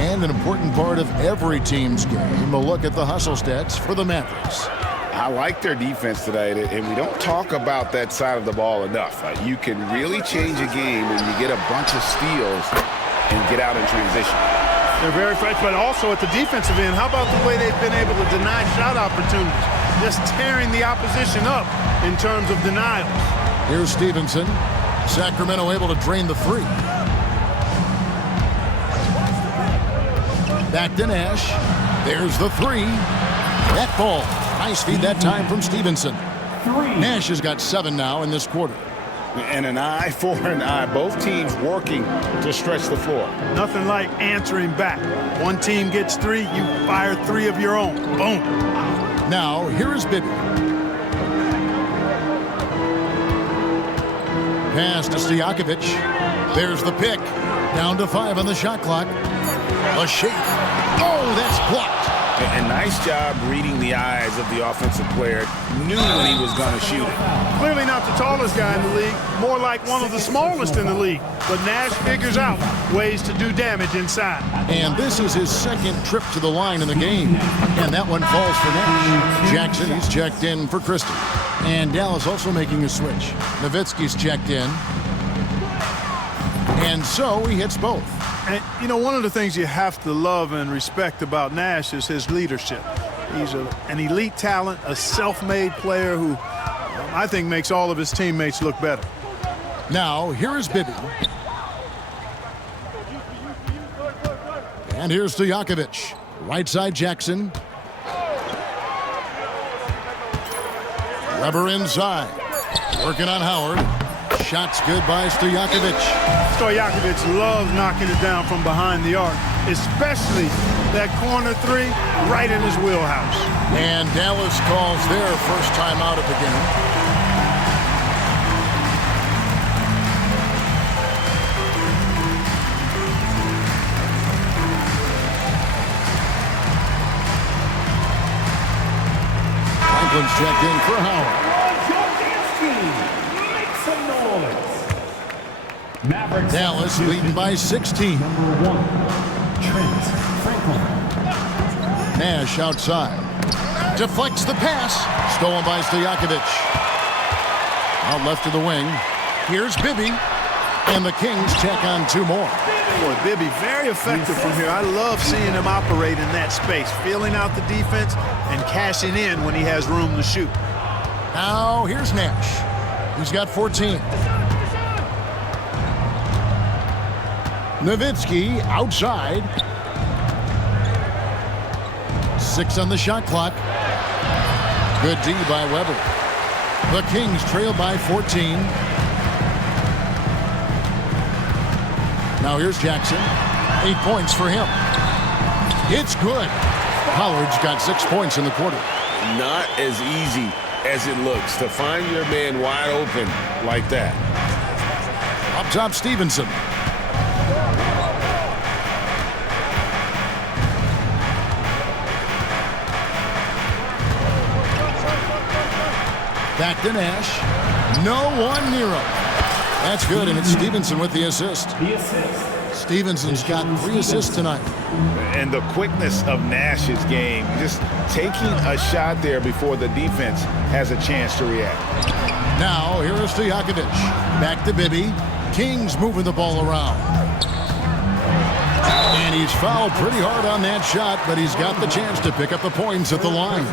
And an important part of every team's game, a look at the hustle stats for the Mavericks. I like their defense today, and we don't talk about that side of the ball enough. You can really change a game when you get a bunch of steals and get out in transition. They're very fresh, but also at the defensive end, how about the way they've been able to deny shot opportunities? Just tearing the opposition up in terms of denials. Here's Stevenson. Sacramento able to drain the three. Back to Nash. There's the three. That ball. Nice feed that time from Stevenson. Nash has got 7 now in this quarter. And an eye for an eye. Both teams working to stretch the floor. Nothing like answering back. One team gets 3, you fire 3 of your own. Boom. Now, here is Bibby. Pass to Stojakovic. There's the pick. Down to 5 on the shot clock. A shake. Oh, that's blocked. And nice job reading the eyes of the offensive player. Knew when he was going to shoot it. Clearly not the tallest guy in the league. More like one of the smallest in the league. But Nash figures out ways to do damage inside. And this is his second trip to the line in the game. And that one falls for Nash. Jackson, he's checked in for Christie. And Dallas also making a switch. Nowitzki's checked in. And so he hits both. And, you know, one of the things you have to love and respect about Nash is his leadership. He's an elite talent, a self-made player who I think makes all of his teammates look better. Now, here is Bibby. And here's Stojakovic. Right side, Jackson. Weber inside. Working on Howard. Shots good by Stojakovic. Stojakovic loves knocking it down from behind the arc, especially that corner three right in his wheelhouse. And Dallas calls their first time out of the game. Franklin's checked in for Howard. Dallas leading by 16. Nash outside. Deflects the pass. Stolen by Stojakovic. Out left to the wing. Here's Bibby. And the Kings check on two more. Boy, Bibby very effective from here. I love seeing him operate in that space, feeling out the defense and cashing in when he has room to shoot. Now here's Nash. He's got 14. Nowitzki outside. 6 on the shot clock. Good D by Weber. The Kings trail by 14. Now here's Jackson. 8 points for him. It's good. Pollard's got 6 points in the quarter. Not as easy as it looks to find your man wide open like that. Up top, Stevenson. Back to Nash. No one near him. That's good, and it's Stevenson with the assist. Stevenson's got 3 assists tonight. And the quickness of Nash's game, just taking a shot there before the defense has a chance to react. Now, here is Stojakovic. Back to Bibby. Kings moving the ball around. And he's fouled pretty hard on that shot, but he's got the chance to pick up the points at the line.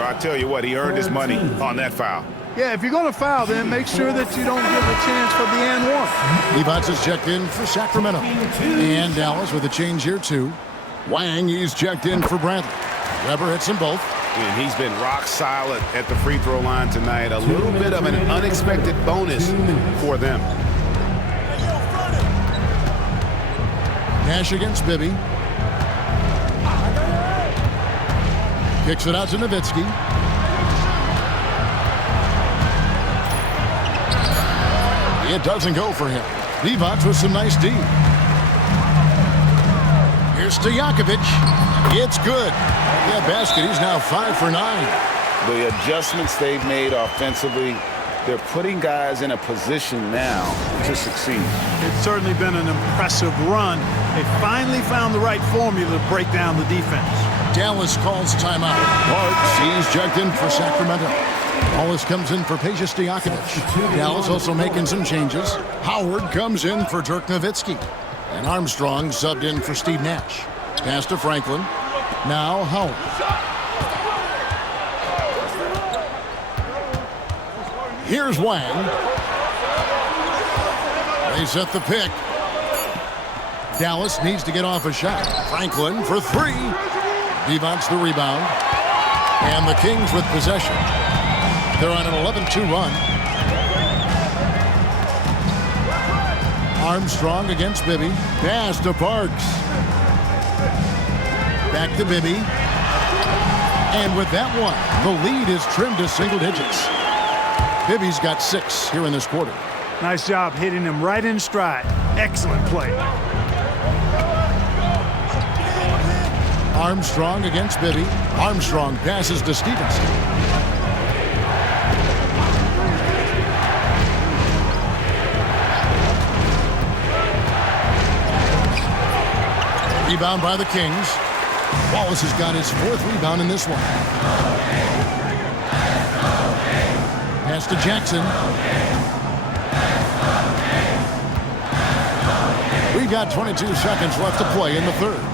I tell you what, he earned his money on that foul. Yeah, if you're going to foul, then make sure that you don't give a chance for the and one. Levites is checked in for Sacramento. And Dallas with a change here, too. Wang, he's checked in for Bradley. Weber hits them both. And he's been rock solid at the free throw line tonight. A little bit of an unexpected bonus for them. Nash against Bibby. Kicks it out to Nowitzki. It doesn't go for him. Levites with some nice D. Here's Stojakovic. It's good. That basket, he's now 5 for 9. The adjustments they've made offensively, they're putting guys in a position now to succeed. It's certainly been an impressive run. They finally found the right formula to break down the defense. Dallas calls timeout. Parks, he's checked in for Sacramento. Wallace comes in for Peja Stojakovic. Dallas also making some changes. Howard comes in for Dirk Nowitzki. And Armstrong subbed in for Steve Nash. Pass to Franklin. Now Howard. Here's Wang. They set the pick. Dallas needs to get off a shot. Franklin for 3. Devon's the rebound. And the Kings with possession. They're on an 11-2 run. Armstrong against Bibby. Pass to Parks. Back to Bibby. And with that one, the lead is trimmed to single digits. Bibby's got 6 here in this quarter. Nice job hitting him right in stride. Excellent play. Armstrong against Bibby. Armstrong passes to Stevenson. Rebound by the Kings. Wallace has got his 4th rebound in this one. Pass to Jackson. We've got 22 seconds left to play in the 3rd.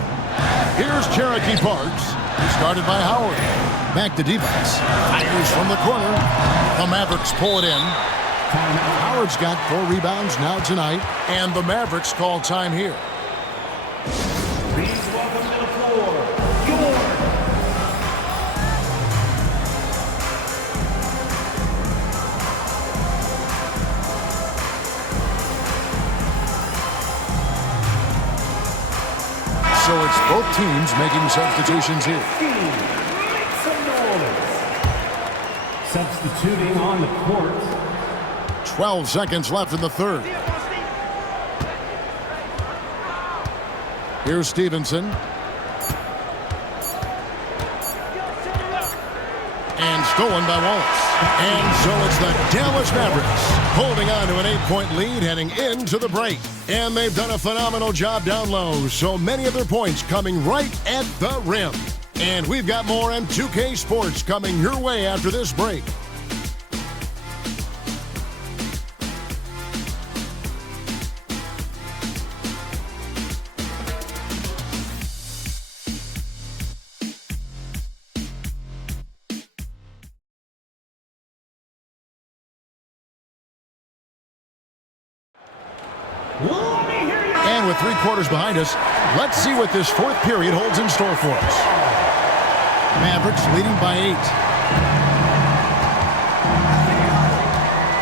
Here's Cherokee Parks. He's guarded by Howard. Back to Divac. Fires from the corner. The Mavericks pull it in. Howard's got 4 rebounds now tonight, and the Mavericks call time here. Please welcome to the floor, York. So it's both teams making substitutions here. Make some noise. Substituting on the court. 12 seconds left in the third. Here's Stevenson. And stolen by Wallace. And so it's the Dallas Mavericks holding on to an 8-point lead heading into the break. And they've done a phenomenal job down low. So many of their points coming right at the rim. And we've got more M2K Sports coming your way after this break. And with 3 quarters behind us, let's see what this 4th period holds in store for us. Mavericks leading by 8.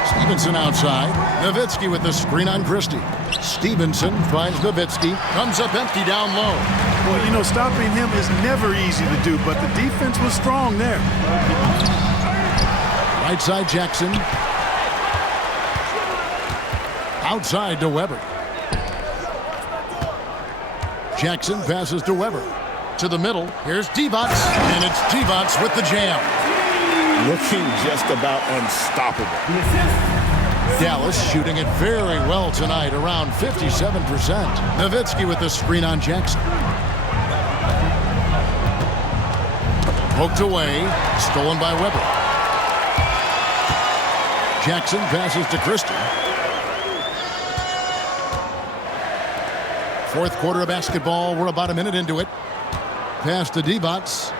Stevenson outside. Nowitzki with the screen on Christie. Stevenson finds Nowitzki. Comes up empty down low. Well, you know, stopping him is never easy to do, but the defense was strong there. Right side Jackson. Outside to Weber. Jackson passes to Weber. To the middle. Here's Divac. And it's Divac with the jam. Looking just about unstoppable. Dallas shooting it very well tonight, around 57%. Nowitzki with the screen on Jackson. Poked away. Stolen by Weber. Jackson passes to Christie. 4th quarter of basketball. We're about a minute into it. Pass to Divac.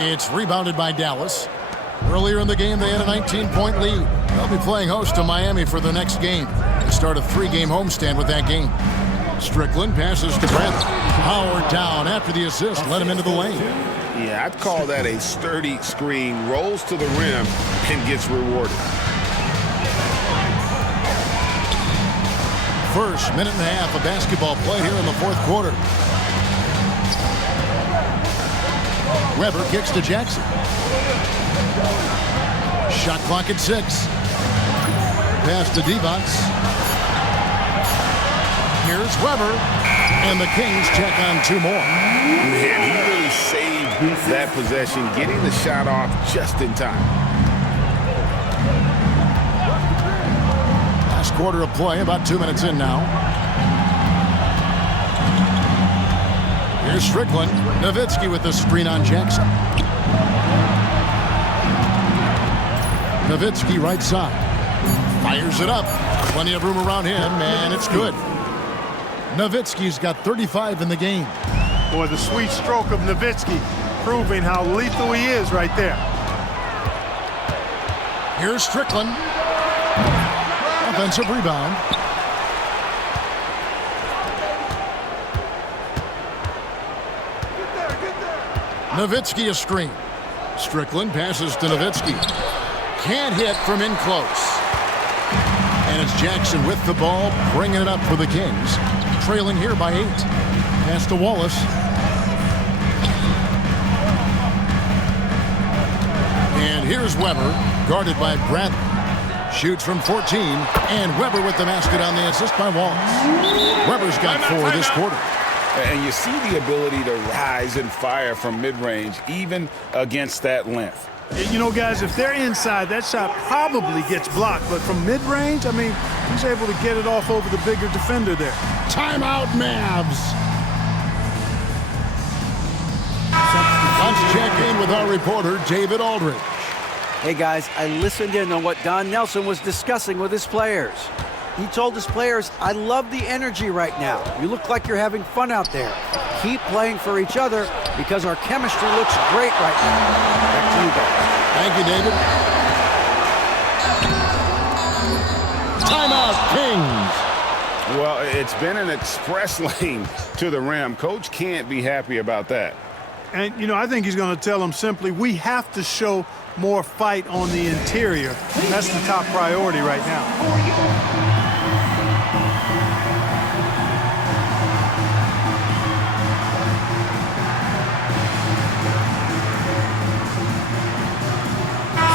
It's rebounded by Dallas. Earlier in the game, they had a 19-point lead. They'll be playing host to Miami for the next game. They start a 3-game homestand with that game. Strickland passes to Bradley. Howard down after the assist. Let him into the lane. Yeah, I'd call that a sturdy screen. Rolls to the rim and gets rewarded. First minute and a half of basketball play here in the 4th quarter. Weber kicks to Jackson. Shot clock at 6. Pass to Divac. Here's Weber. And the Kings check on 2 more. Man, he really saved that possession, getting the shot off just in time. Last quarter of play, about 2 minutes in now. Here's Strickland. Nowitzki with the screen on Jackson. Nowitzki right side. Fires it up. Plenty of room around him, and it's good. Nowitzki's got 35 in the game. Boy, the sweet stroke of Nowitzki proving how lethal he is right there. Here's Strickland. Offensive rebound. Nowitzki a screen. Strickland passes to Nowitzki. Can't hit from in close. And it's Jackson with the ball, bringing it up for the Kings. Trailing here by 8. Pass to Wallace. And here's Weber, guarded by Bradley. Shoots from 14, and Weber with the basket on the assist by Wallace. Weber's got 4 this quarter. And you see the ability to rise and fire from mid-range, even against that length. You know, guys, if they're inside, that shot probably gets blocked. But from mid-range, I mean, he's able to get it off over the bigger defender there. Timeout, Mavs. Let's check in with our reporter, David Aldridge. Hey, guys, I listened in on what Don Nelson was discussing with his players. He told his players, "I love the energy right now. You look like you're having fun out there. Keep playing for each other because our chemistry looks great right now." Back to you guys. Thank you, David. Timeout, Kings. Well, it's been an express lane to the rim. Coach can't be happy about that. And, you know, I think he's going to tell them simply, we have to show more fight on the interior. That's the top priority right now.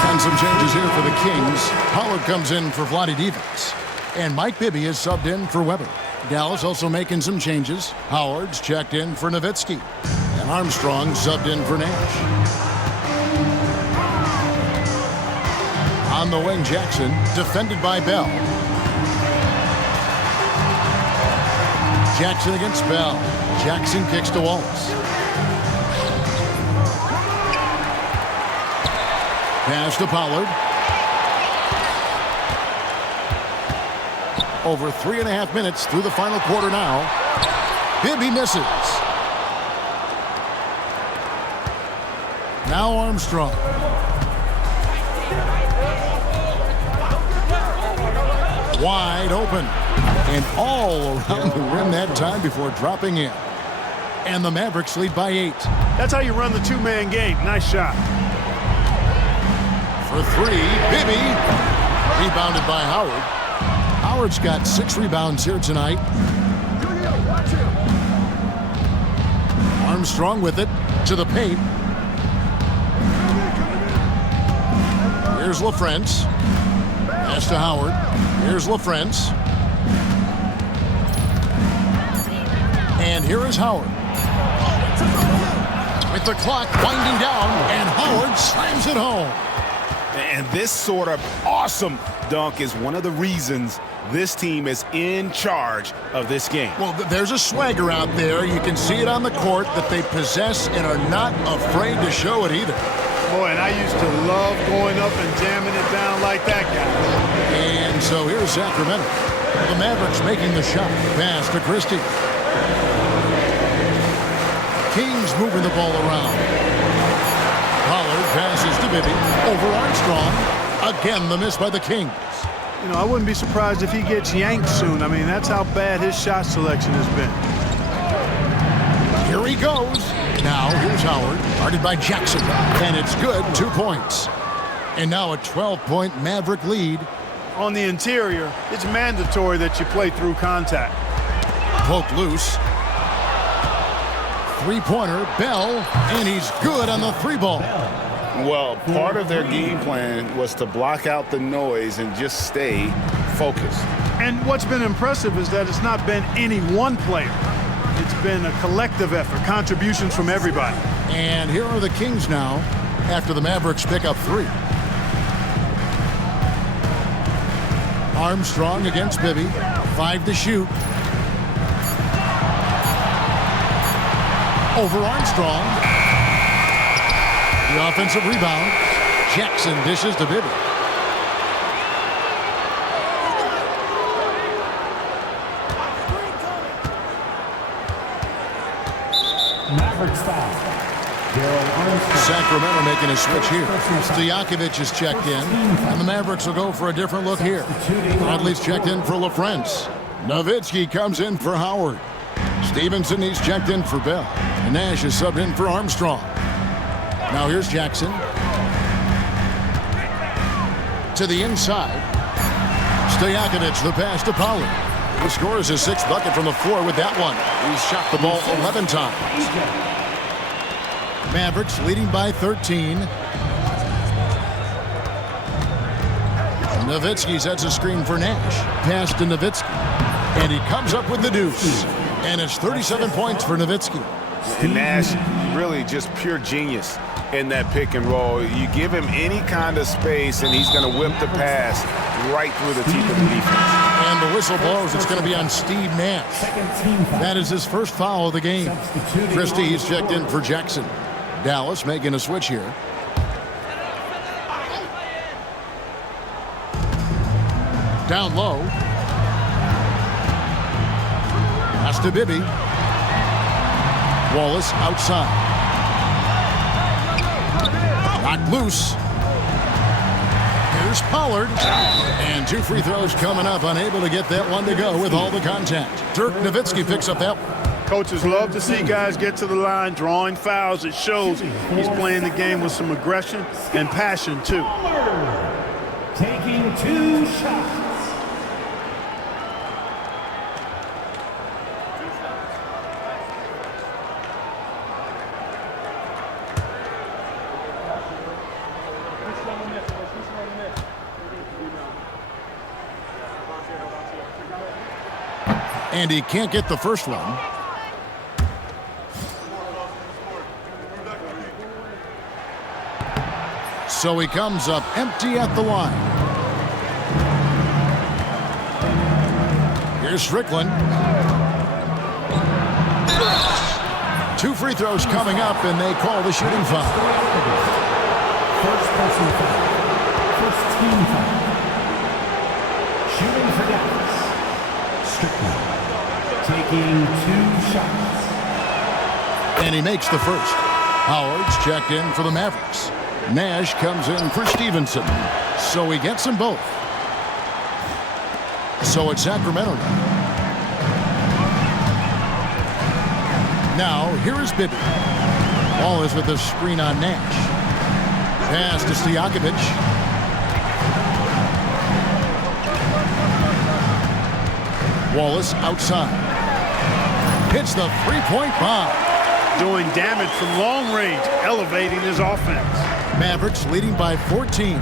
And some changes here for the Kings. Howard comes in for Vlade Divac. And Mike Bibby is subbed in for Weber. Dallas also making some changes. Howard's checked in for Nowitzki. And Armstrong subbed in for Nash. On the wing, Jackson, defended by Bell. Jackson against Bell. Jackson kicks to Wallace. Pass to Pollard. Over 3.5 minutes through the final quarter now. Bibby misses. Now Armstrong. Wide open. And all around the rim that time before dropping in. And the Mavericks lead by 8. That's how you run the two-man game. Nice shot. For 3, Bibby. Rebounded by Howard. Howard's got 6 rebounds here tonight. Armstrong with it to the paint. Here's LaFrentz. Pass to Howard. Here's LaFrentz. And here is Howard. With the clock winding down, and Howard slams it home. And this sort of awesome dunk is one of the reasons this team is in charge of this game. Well, there's a swagger out there. You can see it on the court that they possess and are not afraid to show it either. Boy, and I used to love going up and jamming it down like that guy. And so here's Sacramento. The Mavericks making the shot. Pass to Christie. Kings moving the ball around. Pollard passes to Bibby. Over Armstrong. Again, the miss by the Kings. You know, I wouldn't be surprised if he gets yanked soon. I mean, that's how bad his shot selection has been. Here he goes. Now, here's Howard. Guarded by Jackson. And it's good. 2 points. And now a 12-point Maverick lead. On the interior, it's mandatory that you play through contact. Poke loose. Three-pointer, Bell, and he's good on the 3-ball. Well, part of their game plan was to block out the noise and just stay focused. And what's been impressive is that it's not been any one player. It's been a collective effort, contributions from everybody. And here are the Kings now after the Mavericks pick up 3. Armstrong against Bibby. 5 to shoot. Over Armstrong. The offensive rebound. Jackson dishes to Bibby. Mavericks foul. Sacramento making a switch here. Stojakovic is checked in, and the Mavericks will go for a different look here. Bradley's checked in for LaFrentz. Nowitzki comes in for Howard. Stevenson, he's checked in for Bell. And Nash is subbed in for Armstrong. Now here's Jackson. To the inside. Stojakovic, the pass to Pollard. He scores his 6th bucket from the floor with that one. He's shot the ball 11 times. Mavericks leading by 13. Nowitzki sets a screen for Nash. Pass to Nowitzki. And he comes up with the deuce. And it's 37 points for Nowitzki. And Nash, really just pure genius in that pick and roll. You give him any kind of space, and he's going to whip the pass right through the teeth of the defense. And the whistle blows. It's going to be on Steve Nash. That is his first foul of the game. Christie, he's checked in for Jackson. Dallas making a switch here. Down low. Pass to Bibby. Wallace outside. Knocked loose. Here's Pollard. And 2 free throws coming up. Unable to get that one to go with all the contact. Dirk Nowitzki picks up that one. Coaches love to see guys get to the line, drawing fouls. It shows he's playing the game with some aggression and passion, too. Taking 2 shots. And he can't get the first one. So he comes up empty at the line. Here's Strickland. 2 free throws coming up, and they call the shooting foul. First person foul. First team foul. Shooting for Dallas. Strickland. Taking 2 shots. And he makes the first. Howard's checked in for the Mavericks. Nash comes in for Stevenson. So he gets them both. So it's Sacramento now. Now, here is Bibby. Ball is with a screen on Nash. Pass to Stojakovic. Wallace outside. Hits the three-point bomb. Doing damage from long range, elevating his offense. Mavericks leading by 14.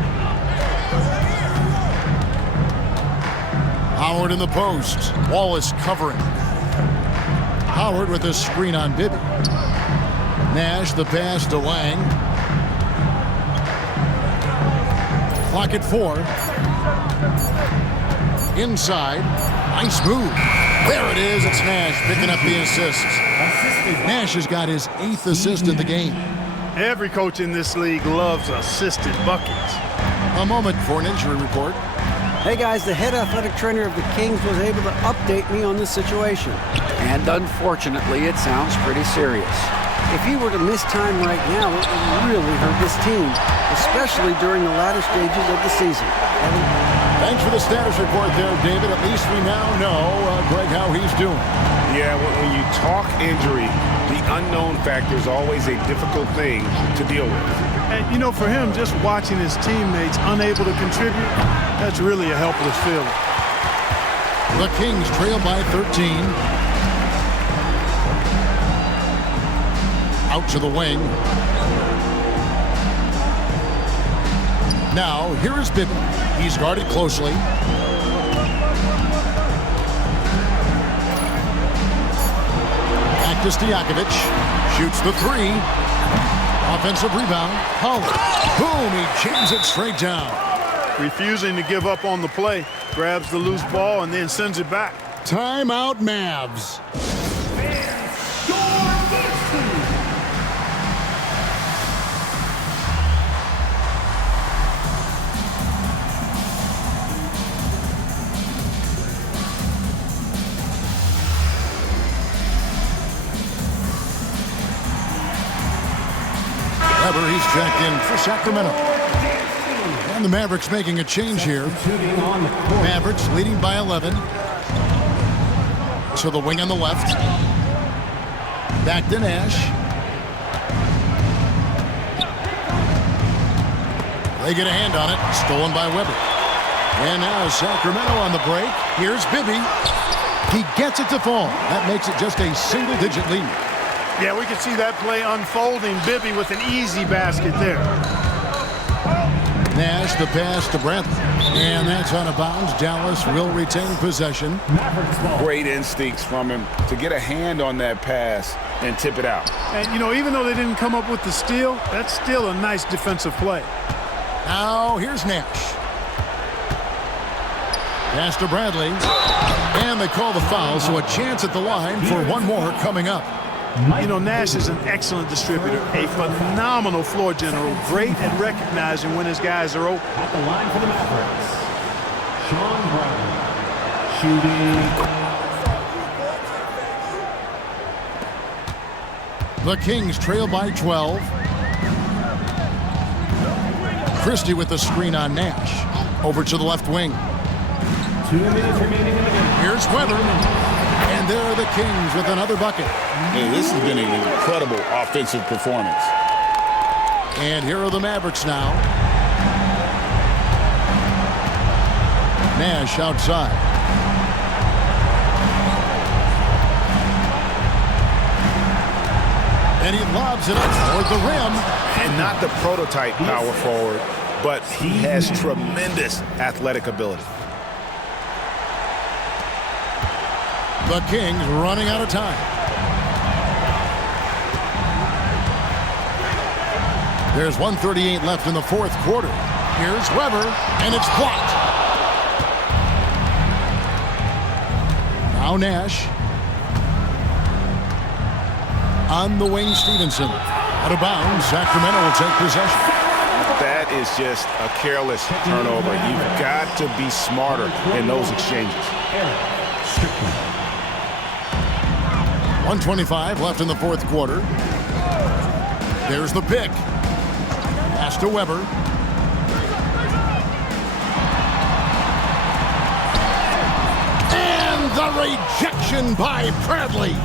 Howard in the post. Wallace covering. Howard with a screen on Bibby. Nash the pass to Lang. Clock at 4. Inside. Nice move. There it is. It's Nash picking up the assist. Nash has got his 8th assist in the game. Every coach in this league loves assisted buckets. A moment for an injury report. Hey guys, the head athletic trainer of the Kings was able to update me on the situation. And unfortunately, it sounds pretty serious. If he were to miss time right now, it would really hurt this team, especially during the latter stages of the season. Thanks for the status report there, David. At least we now know, Greg, how he's doing. Yeah, when you talk injury, the unknown factor is always a difficult thing to deal with. And, you know, for him, just watching his teammates unable to contribute, that's really a helpless feeling. The Kings trail by 13. Out to the wing. Now, here is Bibby. He's guarded closely. Back to Stojakovic. Shoots the 3. Offensive rebound. Pollard. Boom, he jams it straight down. Refusing to give up on the play. Grabs the loose ball and then sends it back. Timeout, Mavs. He's checked in for Sacramento. And the Mavericks making a change here. Mavericks leading by 11. To the wing on the left. Back to Nash. They get a hand on it. Stolen by Weber. And now Sacramento on the break. Here's Bibby. He gets it to fall. That makes it just a single-digit lead. Yeah, we can see that play unfolding. Bibby with an easy basket there. Nash the pass to Bradley. And that's out of bounds. Dallas will retain possession. Great instincts from him to get a hand on that pass and tip it out. And, you know, even though they didn't come up with the steal, that's still a nice defensive play. Now, here's Nash. Pass to Bradley. And they call the foul, so a chance at the line for one more coming up. You know, Nash is an excellent distributor, a phenomenal floor general, great at recognizing when his guys are open. At the line for the Mavericks, Sean Bradley, shooting The Kings trail by 12. Christie with the screen on Nash. Over to the left wing. 2 minutes remaining in the game. Here's Weber. And there are the Kings with another bucket. Man, this has been an incredible offensive performance. And here are the Mavericks now. Nash outside. And he lobs it up toward the rim. And not the prototype power forward, but he has tremendous athletic ability. The Kings running out of time. There's 1:38 left in the fourth quarter. Here's Weber, and it's blocked. Now Nash. On the wing, Stevenson. Out of bounds, Sacramento will take possession. That is just a careless turnover. You've got to be smarter in those exchanges. 1:25 left in the fourth quarter. There's the pick. Pass to Weber. And the rejection by Bradley.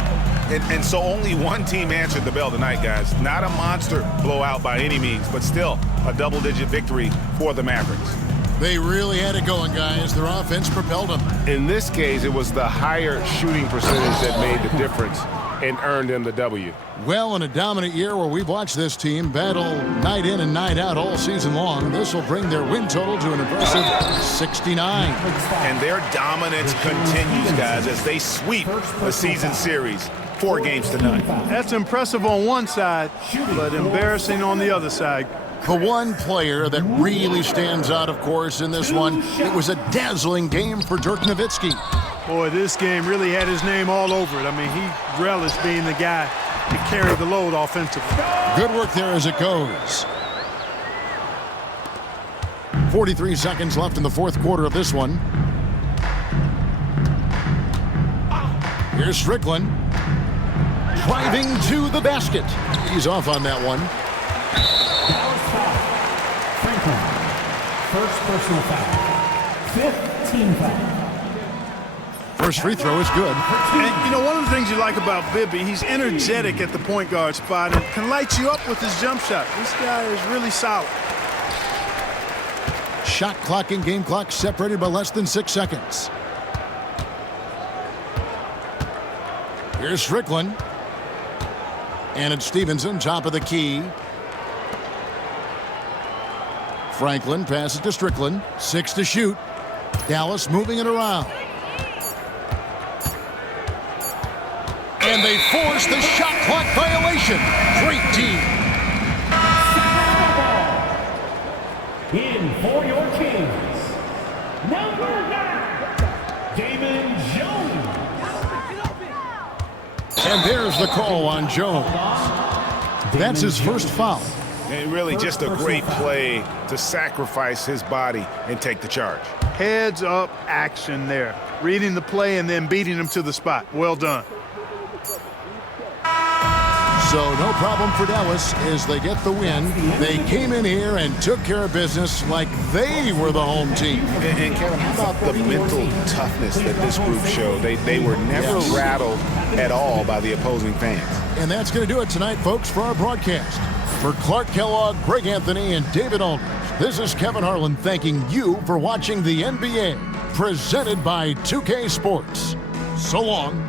And so only one team answered the bell tonight, guys. Not a monster blowout by any means, but still a double-digit victory for the Mavericks. They really had it going, guys. Their offense propelled them. In this case, it was the higher shooting percentage that made the difference and earned them the W. Well, in a dominant year where we've watched this team battle night in and night out all season long, this will bring their win total to an impressive 69. And their dominance continues, guys, as they sweep the season series 4 games to none. That's impressive on one side, but embarrassing on the other side. The one player that really stands out, of course, in this one, it was a dazzling game for Dirk Nowitzki. Boy, this game really had his name all over it. I mean, he relished being the guy to carry the load offensively. Good work there as it goes. 43 seconds left in the fourth quarter of this one. Here's Strickland. Driving to the basket. He's off on that one. Franklin, first personal foul. 5th team foul. First free throw is good. And, you know, one of the things you like about Bibby, he's energetic at the point guard spot and can light you up with his jump shot. This guy is really solid. Shot clock and game clock separated by less than 6 seconds. Here's Strickland. And it's Stevenson, top of the key. Franklin passes to Strickland. 6 to shoot. Dallas moving it around. And they force the shot clock violation. Great team. In for your Kings, number 9, Damon Jones. And there's the call on Jones. That's his first foul. And really just a great play to sacrifice his body and take the charge. Heads up action there. Reading the play and then beating him to the spot. Well done. So no problem for Dallas as they get the win. They came in here and took care of business like they were the home team. And Kevin, how about the mental toughness that this group showed? They were never rattled at all by the opposing fans. And that's going to do it tonight, folks, for our broadcast. For Clark Kellogg, Greg Anthony, and David Aldridge, this is Kevin Harlan thanking you for watching the NBA, presented by 2K Sports. So long.